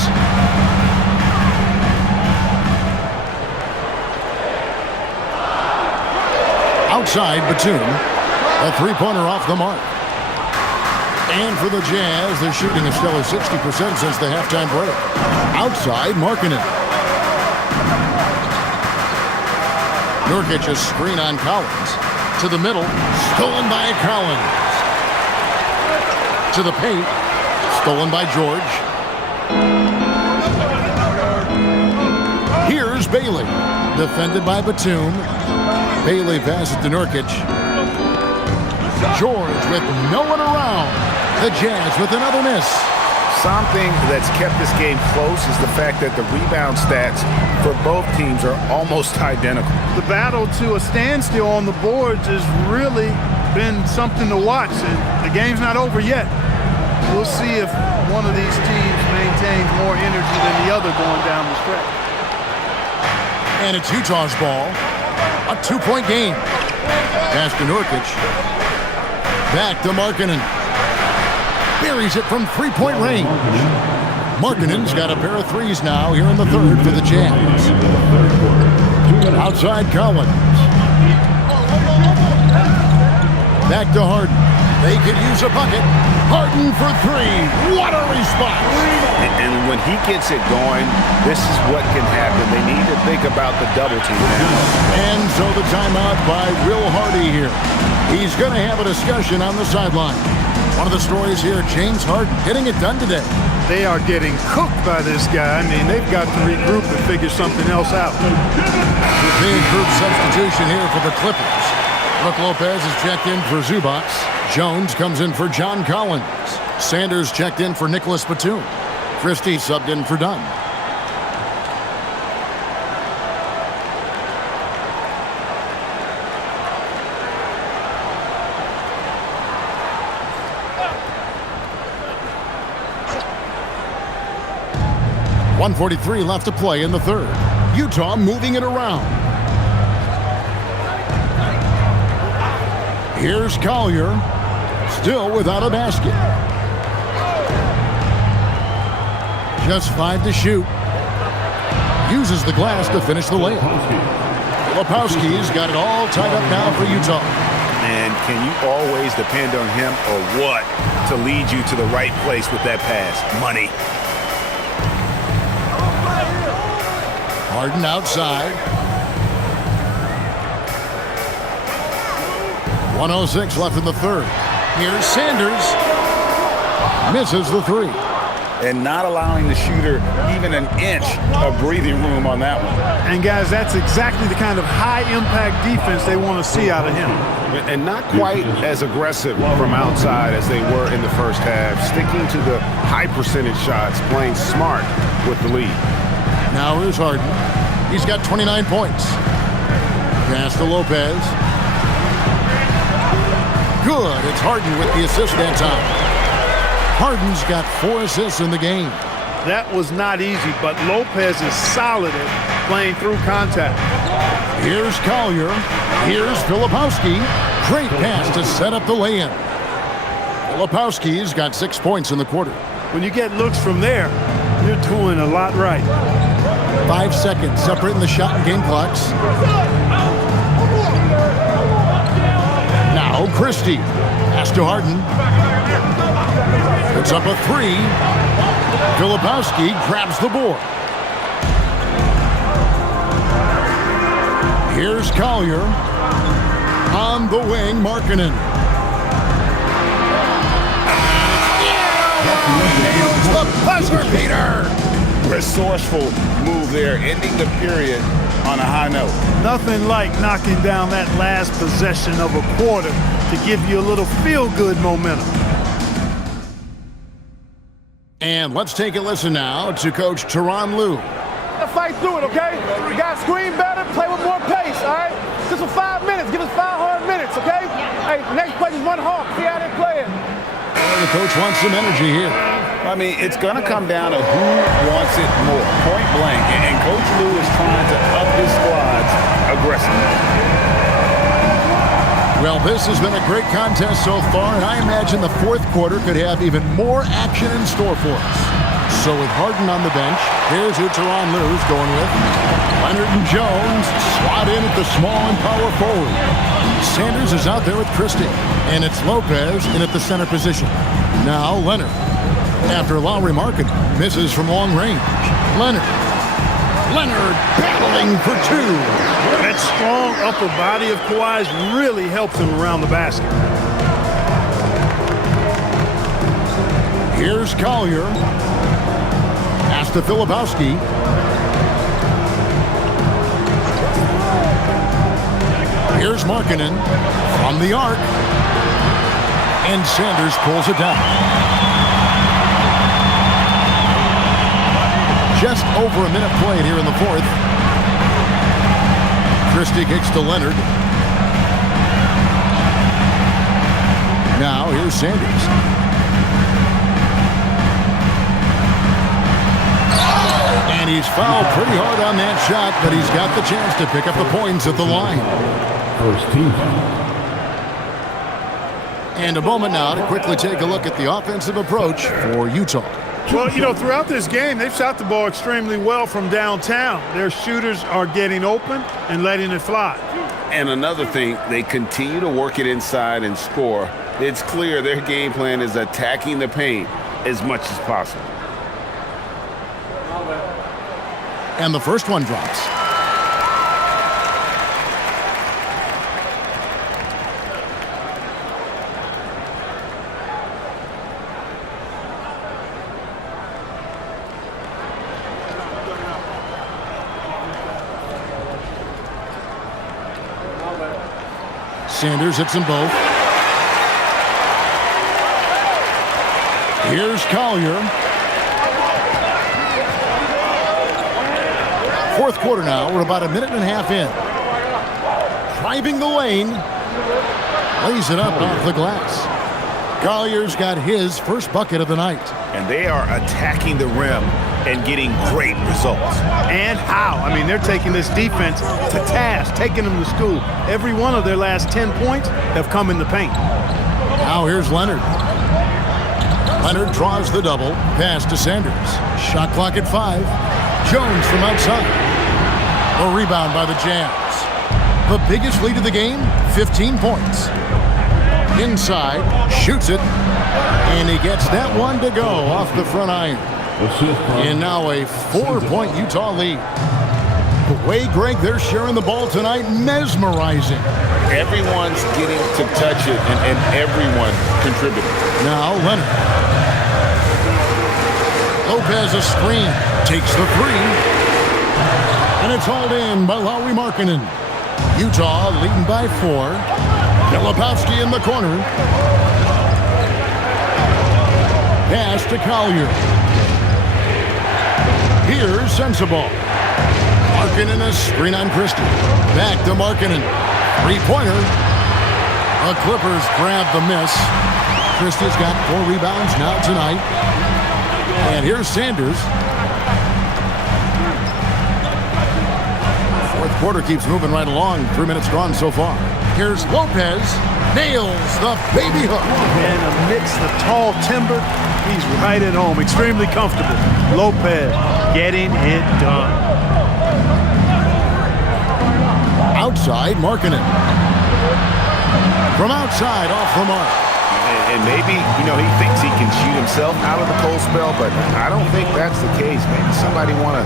Outside, Batum. A three-pointer off the mark. And for the Jazz, they're shooting a stellar 60% since the halftime break. Outside, Markkanen. Nurkic a screen on Collins. To the middle, stolen by Collins. To the paint, stolen by George. Here's Bailey, defended by Batum. Bailey passes to Nurkic. George with no one around. The Jazz with another miss. Something that's kept this game close is the fact that the rebound stats for both teams are almost identical. The battle to a standstill on the boards has really been something to watch, and the game's not over yet. We'll see if one of these teams maintains more energy than the other going down the stretch. And it's Utah's ball. A 2-point game. Pass to Nurkic. Back to Markkanen. Buries it from 3-point range. Markkanen's got a pair of threes now here in the third for the Jazz. Outside Collins. Back to Harden. They could use a bucket. Harden for three. What a response. And when he gets it going, this is what can happen. They need to think about the double team now. And so the timeout by Will Hardy here. He's going to have a discussion on the sideline. One of the stories here, James Harden getting it done today. They are getting cooked by this guy. I mean, they've got to regroup and figure something else out. Big group substitution here for the Clippers. Brook Lopez is checked in for Zubac. Jones comes in for John Collins. Sanders checked in for Nicholas Batum. Christie subbed in for Dunn. .143 left to play in the third. Utah moving it around. Here's Collier, still without a basket. Just 5 to shoot. Uses the glass to finish the layup. Filipowski's got it all tied up now for Utah. And can you always depend on him or what to lead you to the right place with that pass? Money. Harden outside. 1:06 left in the third. Here's Sanders. Misses the three. And not allowing the shooter even an inch of breathing room on that one. And guys, that's exactly the kind of high-impact defense they want to see out of him. And not quite as aggressive from outside as they were in the first half. Sticking to the high percentage shots, playing smart with the lead. Now here's Harden. He's got 29 points. Pass to Lopez. Good. It's Harden with the assist that time. Harden's got 4 assists in the game. That was not easy, but Lopez is solid at playing through contact. Here's Collier. Here's Filipowski. Great pass to set up the lay-in. Filipowski's got 6 points in the quarter. When you get looks from there, you're doing a lot right. 5 seconds separating the shot and game clocks. Now Christie. Pass to Harden. Puts up a three. Filipowski grabs the board. Here's Collier. On the wing, Markkanen. Nails the buzzer beater. Resourceful move there, ending the period on a high note. Nothing like knocking down that last possession of a quarter to give you a little feel-good momentum. And let's take a listen now to Coach Tyronn Lue. Fight through it, okay? We got to screen better, play with more pace, all right? Just for 5 minutes. Give us 5 hard minutes, okay? Hey, next play is run hard. See how they play it. Well, the coach wants some energy here. I mean, it's going to come down to who wants it more, point blank. And Coach Lue is trying to up his squads aggressively. Well, this has been a great contest so far, and I imagine the fourth quarter could have even more action in store for us. So with Harden on the bench, here's who Tyronn Lue's going with. Leonard and Jones slot in at the small and power forward. Sanders is out there with Christie, and it's Lopez in at the center position. Now Leonard. After Lowry Markkanen misses from long range. Leonard battling for two. That strong upper body of Kawhi's really helps him around the basket. Here's Collier. Pass to Filipowski. Here's Markkanen from the arc. And Sanders pulls it down. Just over a minute played here in the fourth. Christie kicks to Leonard. Now here's Sanders. And he's fouled pretty hard on that shot, but he's got the chance to pick up the points at the line. First team. And a moment now to quickly take a look at the offensive approach for Utah. Well, throughout this game, they've shot the ball extremely well from downtown. Their shooters are getting open and letting it fly. And another thing, they continue to work it inside and score. It's clear their game plan is attacking the paint as much as possible. And the first one drops. Sanders hits them both. Here's Collier. Fourth quarter now. We're about a minute and a half in. Driving the lane. Lays it up off the glass. Collier's got his first bucket of the night. And they are attacking the rim and getting great results. And how? I mean, they're taking this defense to task, taking them to school. Every one of their last 10 points have come in the paint. Now here's Leonard. Leonard draws the double. Pass to Sanders. Shot clock at 5. Jones from outside. A rebound by the Jazz. The biggest lead of the game, 15 points. Inside, shoots it, and he gets that one to go off the front iron. And now a 4-point Utah lead. The way, Greg, they're sharing the ball tonight, mesmerizing. Everyone's getting to touch it, and everyone contributing. Now Leonard. Lopez a screen, takes the three, and it's hauled in by Lauri Markkanen. Utah leading by 4. Filipowski in the corner. Pass to Collier. Here's Sensabaugh. Markkanen a screen on Christie. Back to Markkanen. Three-pointer. The Clippers grab the miss. Christie's got 4 rebounds now tonight. And here's Sanders. Fourth quarter keeps moving right along. 3 minutes gone so far. Here's Lopez. Nails the baby hook. And amidst the tall timber, he's right at home. Extremely comfortable. Lopez getting it done. Outside, Markkanen. From outside, off the mark. And maybe, he thinks he can shoot himself out of the cold spell, but I don't think that's the case. Maybe somebody want to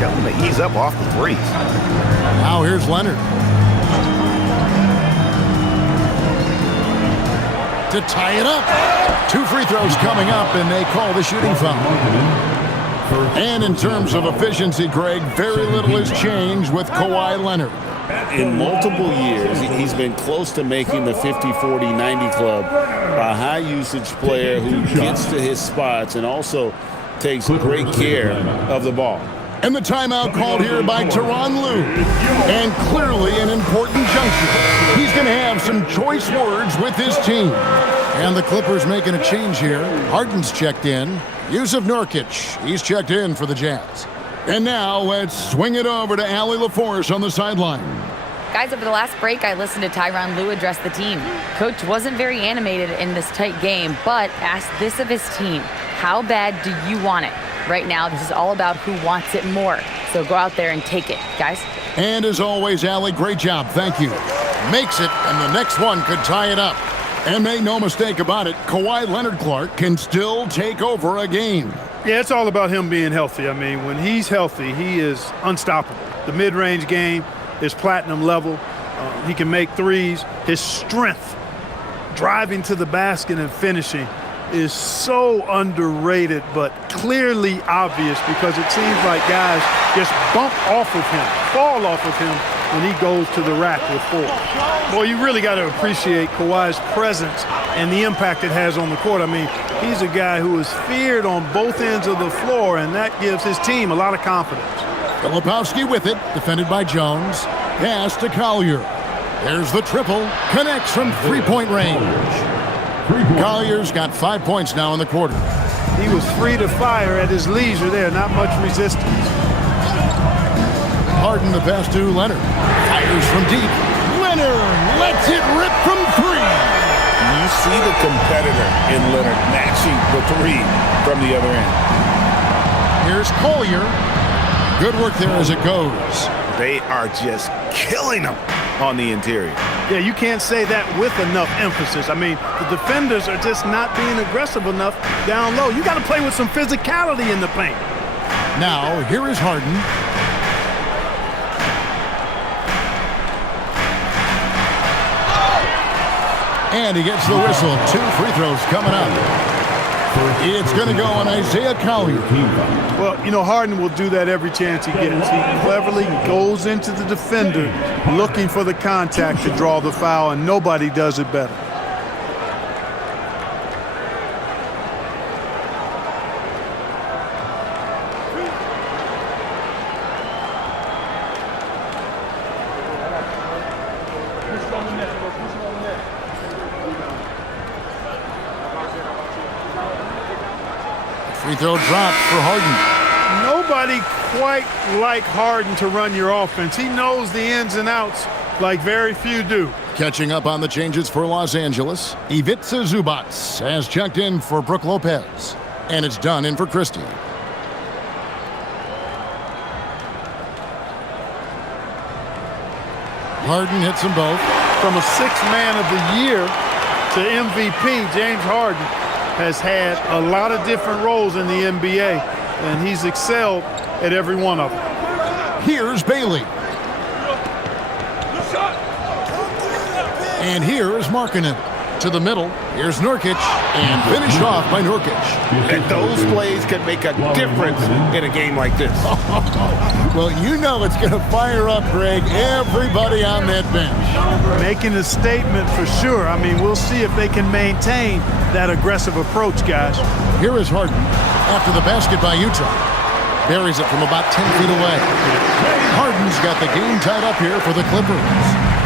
tell him to ease up off the threes. Now here's Leonard. To tie it up. 2 free throws coming up, and they call the shooting foul. And in terms of efficiency, Greg, very little has changed with Kawhi Leonard. In multiple years, he's been close to making the 50-40-90 club. A high-usage player who gets to his spots and also takes great care of the ball. And the timeout called here by Tyronn Lue. And clearly an important juncture. He's going to have some choice words with his team. And the Clippers making a change here. Harden's checked in. Jusuf Nurkic, he's checked in for the Jazz. And now let's swing it over to Allie LaForce on the sideline. Guys, over the last break, I listened to Tyronn Lue address the team. Coach wasn't very animated in this tight game, but asked this of his team. How bad do you want it? Right now, this is all about who wants it more. So go out there and take it, guys. And as always, Allie, great job. Thank you. Makes it, and the next one could tie it up. And make no mistake about it, Kawhi Leonard Clark can still take over a game. Yeah, it's all about him being healthy. I mean, when he's healthy, he is unstoppable. The mid-range game is platinum level. He can make threes. His strength, driving to the basket and finishing, is so underrated, but clearly obvious because it seems like guys just bump off of him, fall off of him when he goes to the rack with 4. Boy, you really got to appreciate Kawhi's presence and the impact it has on the court. I mean, he's a guy who is feared on both ends of the floor, and that gives his team a lot of confidence. Filipowski with it, defended by Jones. Pass to Collier. There's the triple. Connects from three-point range. Collier's got 5 points now in the quarter. He was free to fire at his leisure there, not much resistance. Harden the pass to Leonard. Fires from deep. Leonard lets it rip from 3. You see the competitor in Leonard matching the 3 from the other end. Here's Collier. Good work there as it goes. They are just killing them on the interior. Yeah, you can't say that with enough emphasis. I mean, the defenders are just not being aggressive enough down low. You got to play with some physicality in the paint. Now, here is Harden. And he gets the whistle. 2 free throws coming up. It's going to go on Isaiah Collier. Well, you know, Harden will do that every chance he gets. He cleverly goes into the defender looking for the contact to draw the foul, and nobody does it better. Free throw dropped for Harden. Nobody quite like Harden to run your offense. He knows the ins and outs like very few do. Catching up on the changes for Los Angeles, Ivica Zubac has checked in for Brook Lopez. And it's done in for Christie. Harden hits them both. From a 6th man of the year to MVP, James Harden has had a lot of different roles in the NBA, and he's excelled at every one of them. Here's Bailey. And here's Markkanen. To the middle, here's Nurkic, and finished off by Nurkic. And those plays can make a difference in a game like this. Well, you know it's going to fire up, Greg, everybody on that bench. Making a statement for sure. I mean, we'll see if they can maintain that aggressive approach, guys. Here is Harden after the basket by Utah. Buries it from about 10 feet away. Harden's got the game tied up here for the Clippers.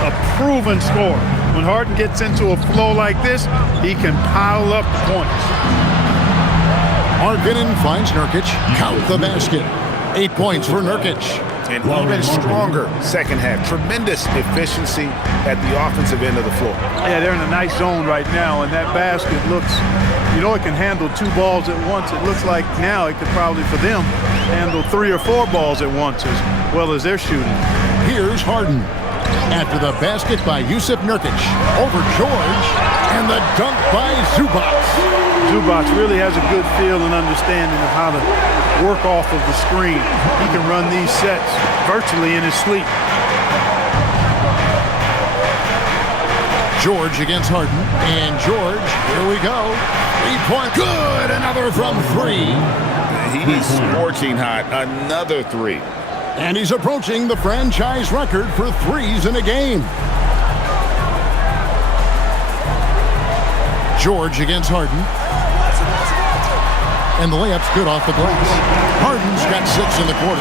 A proven scorer. When Harden gets into a flow like this, he can pile up points. Markkanen finds Nurkic. Count the basket. 8 points for Nurkic. And even stronger second half. Tremendous efficiency at the offensive end of the floor. Yeah, they're in a nice zone right now, and that basket looks, you know, it can handle 2 balls at once. It looks like now it could probably, for them, handle 3 or 4 balls at once as well as they're shooting. Here's Harden. After the basket by Jusuf Nurkic. Over George. And the dunk by Zubac. Zubac really has a good feel and understanding of how to work off of the screen. He can run these sets virtually in his sleep. George against Harden. And George, here we go. 3-point. Good. Another from 3. He's scorching hot. Another 3. And he's approaching the franchise record for threes in a game. George against Harden. And the layup's good off the glass. Harden's got 6 in the quarter.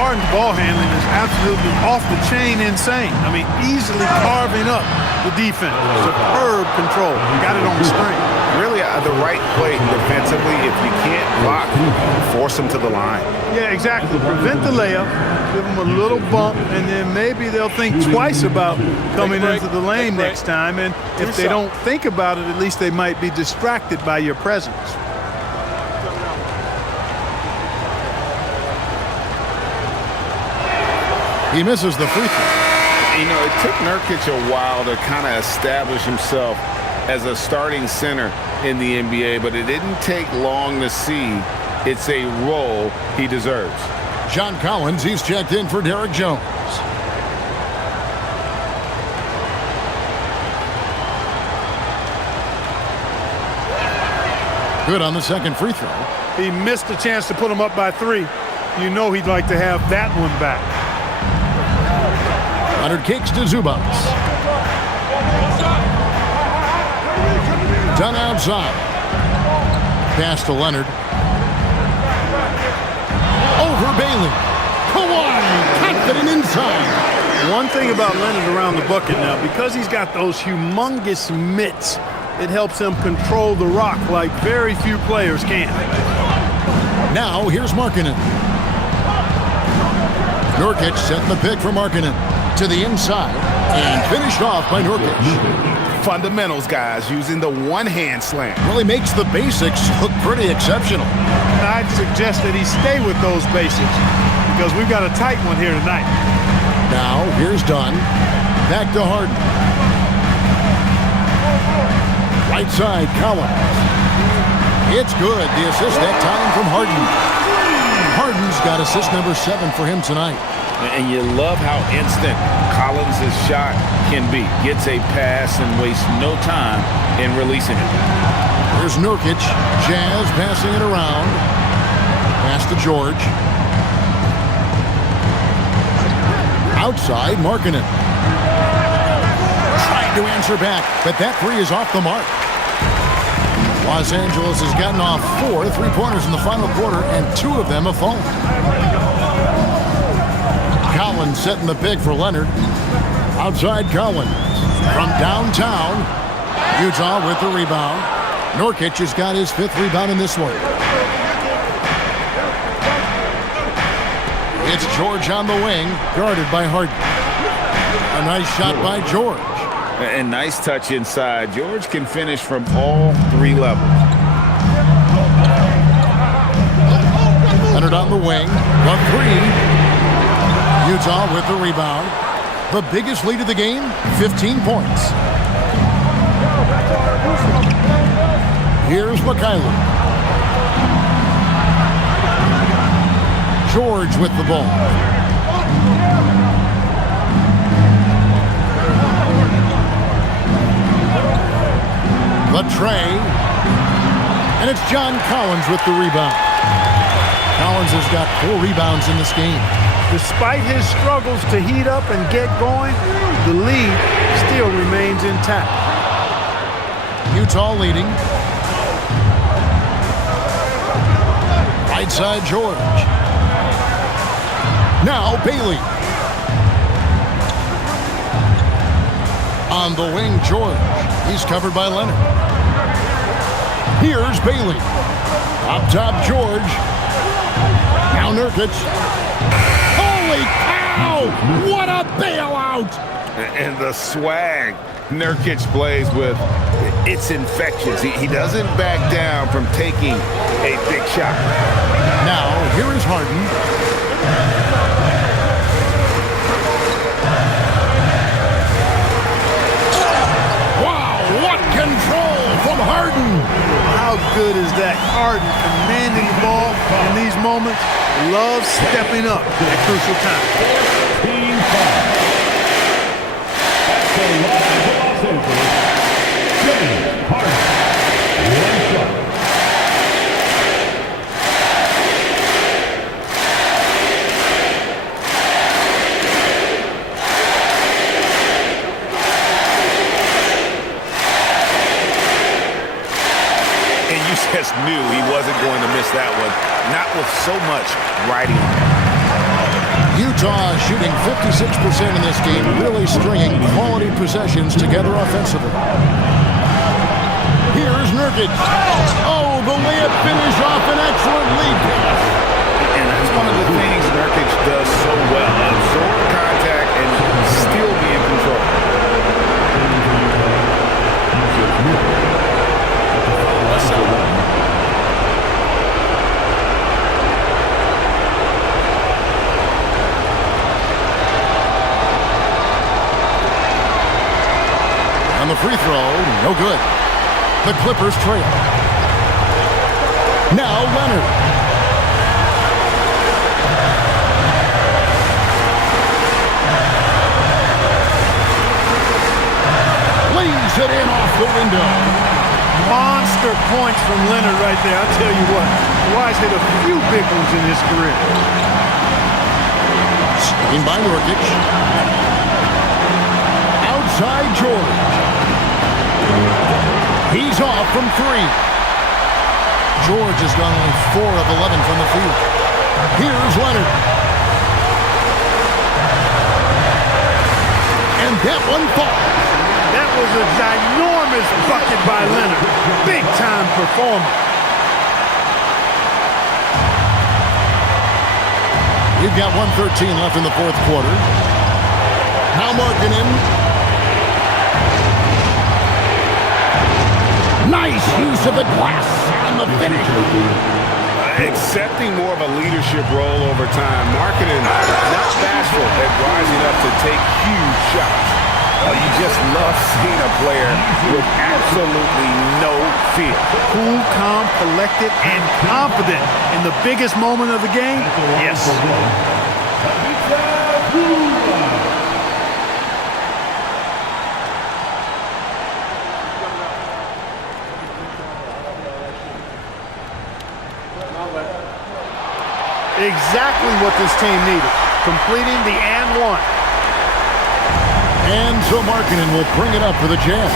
Harden's ball handling is absolutely off the chain insane. I mean, easily carving up the defense. Superb control. Got it on the string. Really the right play defensively. If you can't block, force them to the line. Yeah, exactly. Prevent the layup, give them a little bump, and then maybe they'll think twice about coming into the lane next time. And if they don't think about it, at least they might be distracted by your presence. He misses the free throw. You know, it took Nurkic a while to kind of establish himself as a starting center in the NBA, but it didn't take long to see it's a role he deserves. John Collins, he's checked in for Derek Jones. Good on the second free throw. He missed a chance to put him up by 3. You know he'd like to have that one back. Leonard kicks to Zubac. Done outside. Pass to Leonard. Over Bailey. Kawhi, confident inside. One thing about Leonard around the bucket now, because he's got those humongous mitts, it helps him control the rock like very few players can. Now here's Markkanen. Nurkic setting the pick for Markkanen to the inside and finished off by Nurkic. Fundamentals, guys, using the one-hand slam. Really makes the basics look pretty exceptional. I'd suggest that he stay with those basics because we've got a tight one here tonight. Now here's Dunn. Back to Harden. Right side, Collins. It's good. The assist that time from Harden. Harden's got assist number 7 for him tonight. And you love how instant Collins' shot can be. Gets a pass and wastes no time in releasing it. Here's Nurkic. Jazz passing it around. Pass to George. Outside, Markkanen. Trying to answer back, but that 3 is off the mark. Los Angeles has gotten off 4 3-pointers in the final quarter, and 2 of them have fallen. Collins setting the pick for Leonard. Outside Collins. From downtown, Utah with the rebound. Nurkic has got his 5th rebound in this one. It's George on the wing, guarded by Harden. A nice shot by George. And nice touch inside. George can finish from all 3 levels. Leonard on the wing. The 3. Utah with the rebound. The biggest lead of the game, 15 points. Here's Mikhailuk. George with the ball. The tray. And it's John Collins with the rebound. Collins has got 4 rebounds in this game. Despite his struggles to heat up and get going, the lead still remains intact. Utah leading. Right side George. Now Bailey. On the wing, George. He's covered by Leonard. Here's Bailey. Up top, George. Now Nurkic. Holy cow! What a bailout! And the swag Nurkic plays with, it's infectious. He doesn't back down from taking a big shot. Now, here is Harden. Wow, what control from Harden! How good is that? Harden commanding the ball in these moments. Loves stepping up at crucial times. Team foul. At the line of Los Angeles, James Harden. 1 shot. And you just knew he wasn't going to miss that one. Not with so much riding on it. Utah shooting 56% in this game, really stringing quality possessions together offensively. Here's Nurkic. Oh, the layup finish off an excellent lead pass. And that's one of the things Nurkic does so well. Absorb contact and still be in control. On the free throw, no good. The Clippers trail. Now Leonard. Lays it in off the window. Monster points from Leonard right there. I'll tell you what. Kawhi's hit a few big ones in his career. Sticking by Nurkic. Outside George. He's off from 3. George has gone only 4 of 11 from the field. Here's Leonard. And that one falls. That was a ginormous bucket by Leonard. Big-time performer. We've got 1:13 left in the fourth quarter. Now Markkanen. Nice use of the glass on the finish. Accepting more of a leadership role over time. Markkanen not bashful at rising up to take huge shots. You just love seeing a player with absolutely no fear. Cool, calm, collected, and confident in the biggest moment of the game. Yes. Exactly what this team needed. Completing the and one. And so Markkanen will bring it up for the Jazz.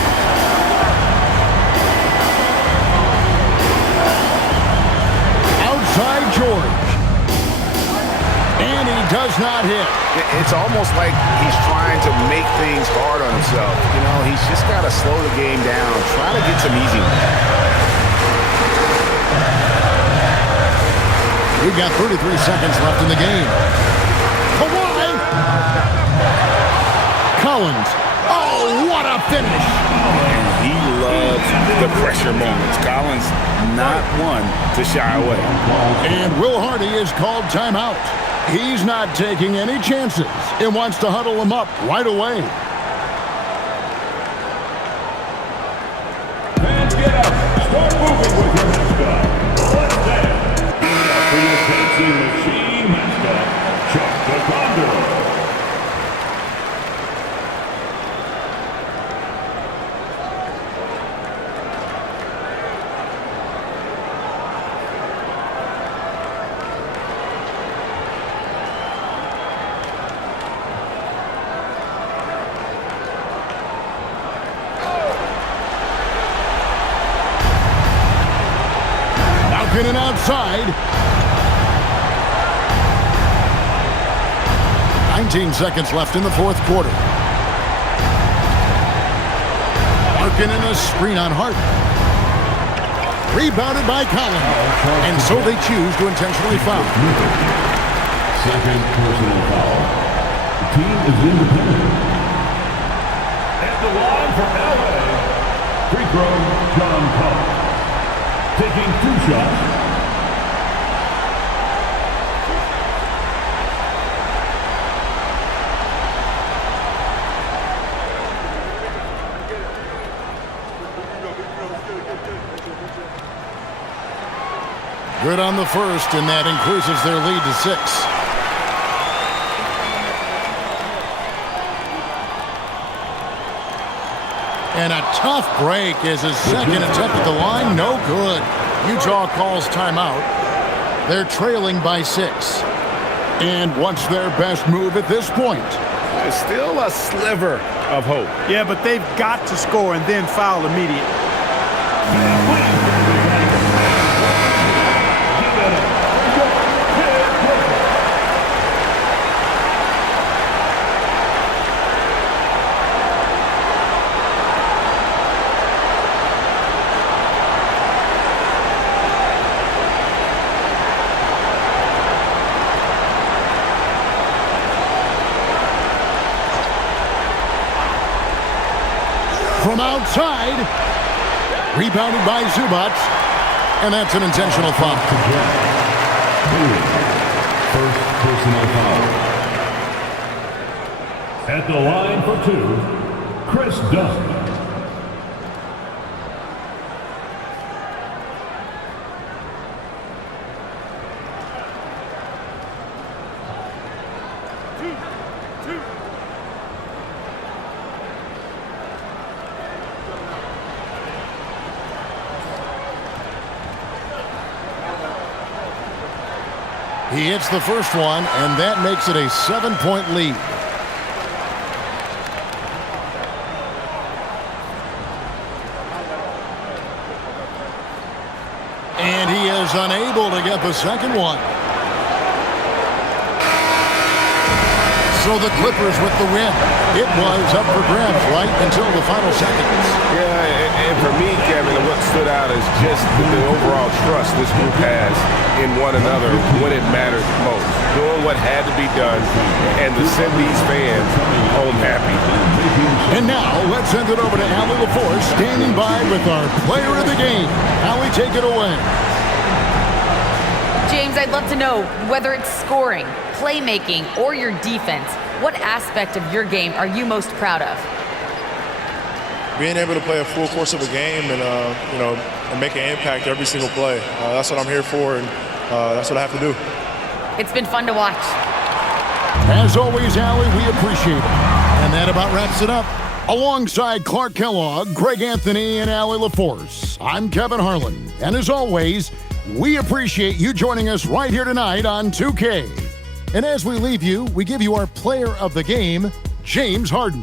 Outside George. And he does not hit. It's almost like he's trying to make things hard on himself. You know, he's just got to slow the game down, try to get some easy ones. We've got 33 seconds left in the game. Kawhi! Collins. Oh, what a finish! And he loves the pressure moments. Collins not one to shy away. And Will Hardy is called timeout. He's not taking any chances and wants to huddle him up right away. Fans, get up. Start moving with your mascot. Let's dance. For your dancing machine mascot, Chuck the Condor. And outside. 19 seconds left in the fourth quarter. Markkanen a screen on Hart. Rebounded by Collins. And so they choose to intentionally foul. Second personal foul. The team is independent. At the line for LA, free throw, John Collins. Taking 2 shots. Good on the first, and that increases their lead to 6. And a tough break as his second attempt at the line. No good. Utah calls timeout. They're trailing by 6. And what's their best move at this point? There's still a sliver of hope. Yeah, but they've got to score and then foul immediately. From outside, rebounded by Zubac, and that's an intentional foul. First personal foul. At the line for 2, Chris Dunn. He hits the first one, and that makes it a 7-point lead. And he is unable to get the second one. So the Clippers with the win. It was up for grabs right until the final seconds. Yeah, and for me, Kevin, what stood out is just the overall trust this group has in one another when it matters most. Doing what had to be done and to send these fans home happy. And now, let's send it over to Allie LaForce, standing by with our player of the game. Allie, take it away. James, I'd love to know whether it's scoring, playmaking, or your defense. What aspect of your game are you most proud of? Being able to play a full course of a game and make an impact every single play. That's what I'm here for, and that's what I have to do. It's been fun to watch. As always, Allie, we appreciate it. And that about wraps it up. Alongside Clark Kellogg, Greg Anthony, and Allie LaForce, I'm Kevin Harlan. And as always, we appreciate you joining us right here tonight on 2K. And as we leave you, we give you our player of the game, James Harden.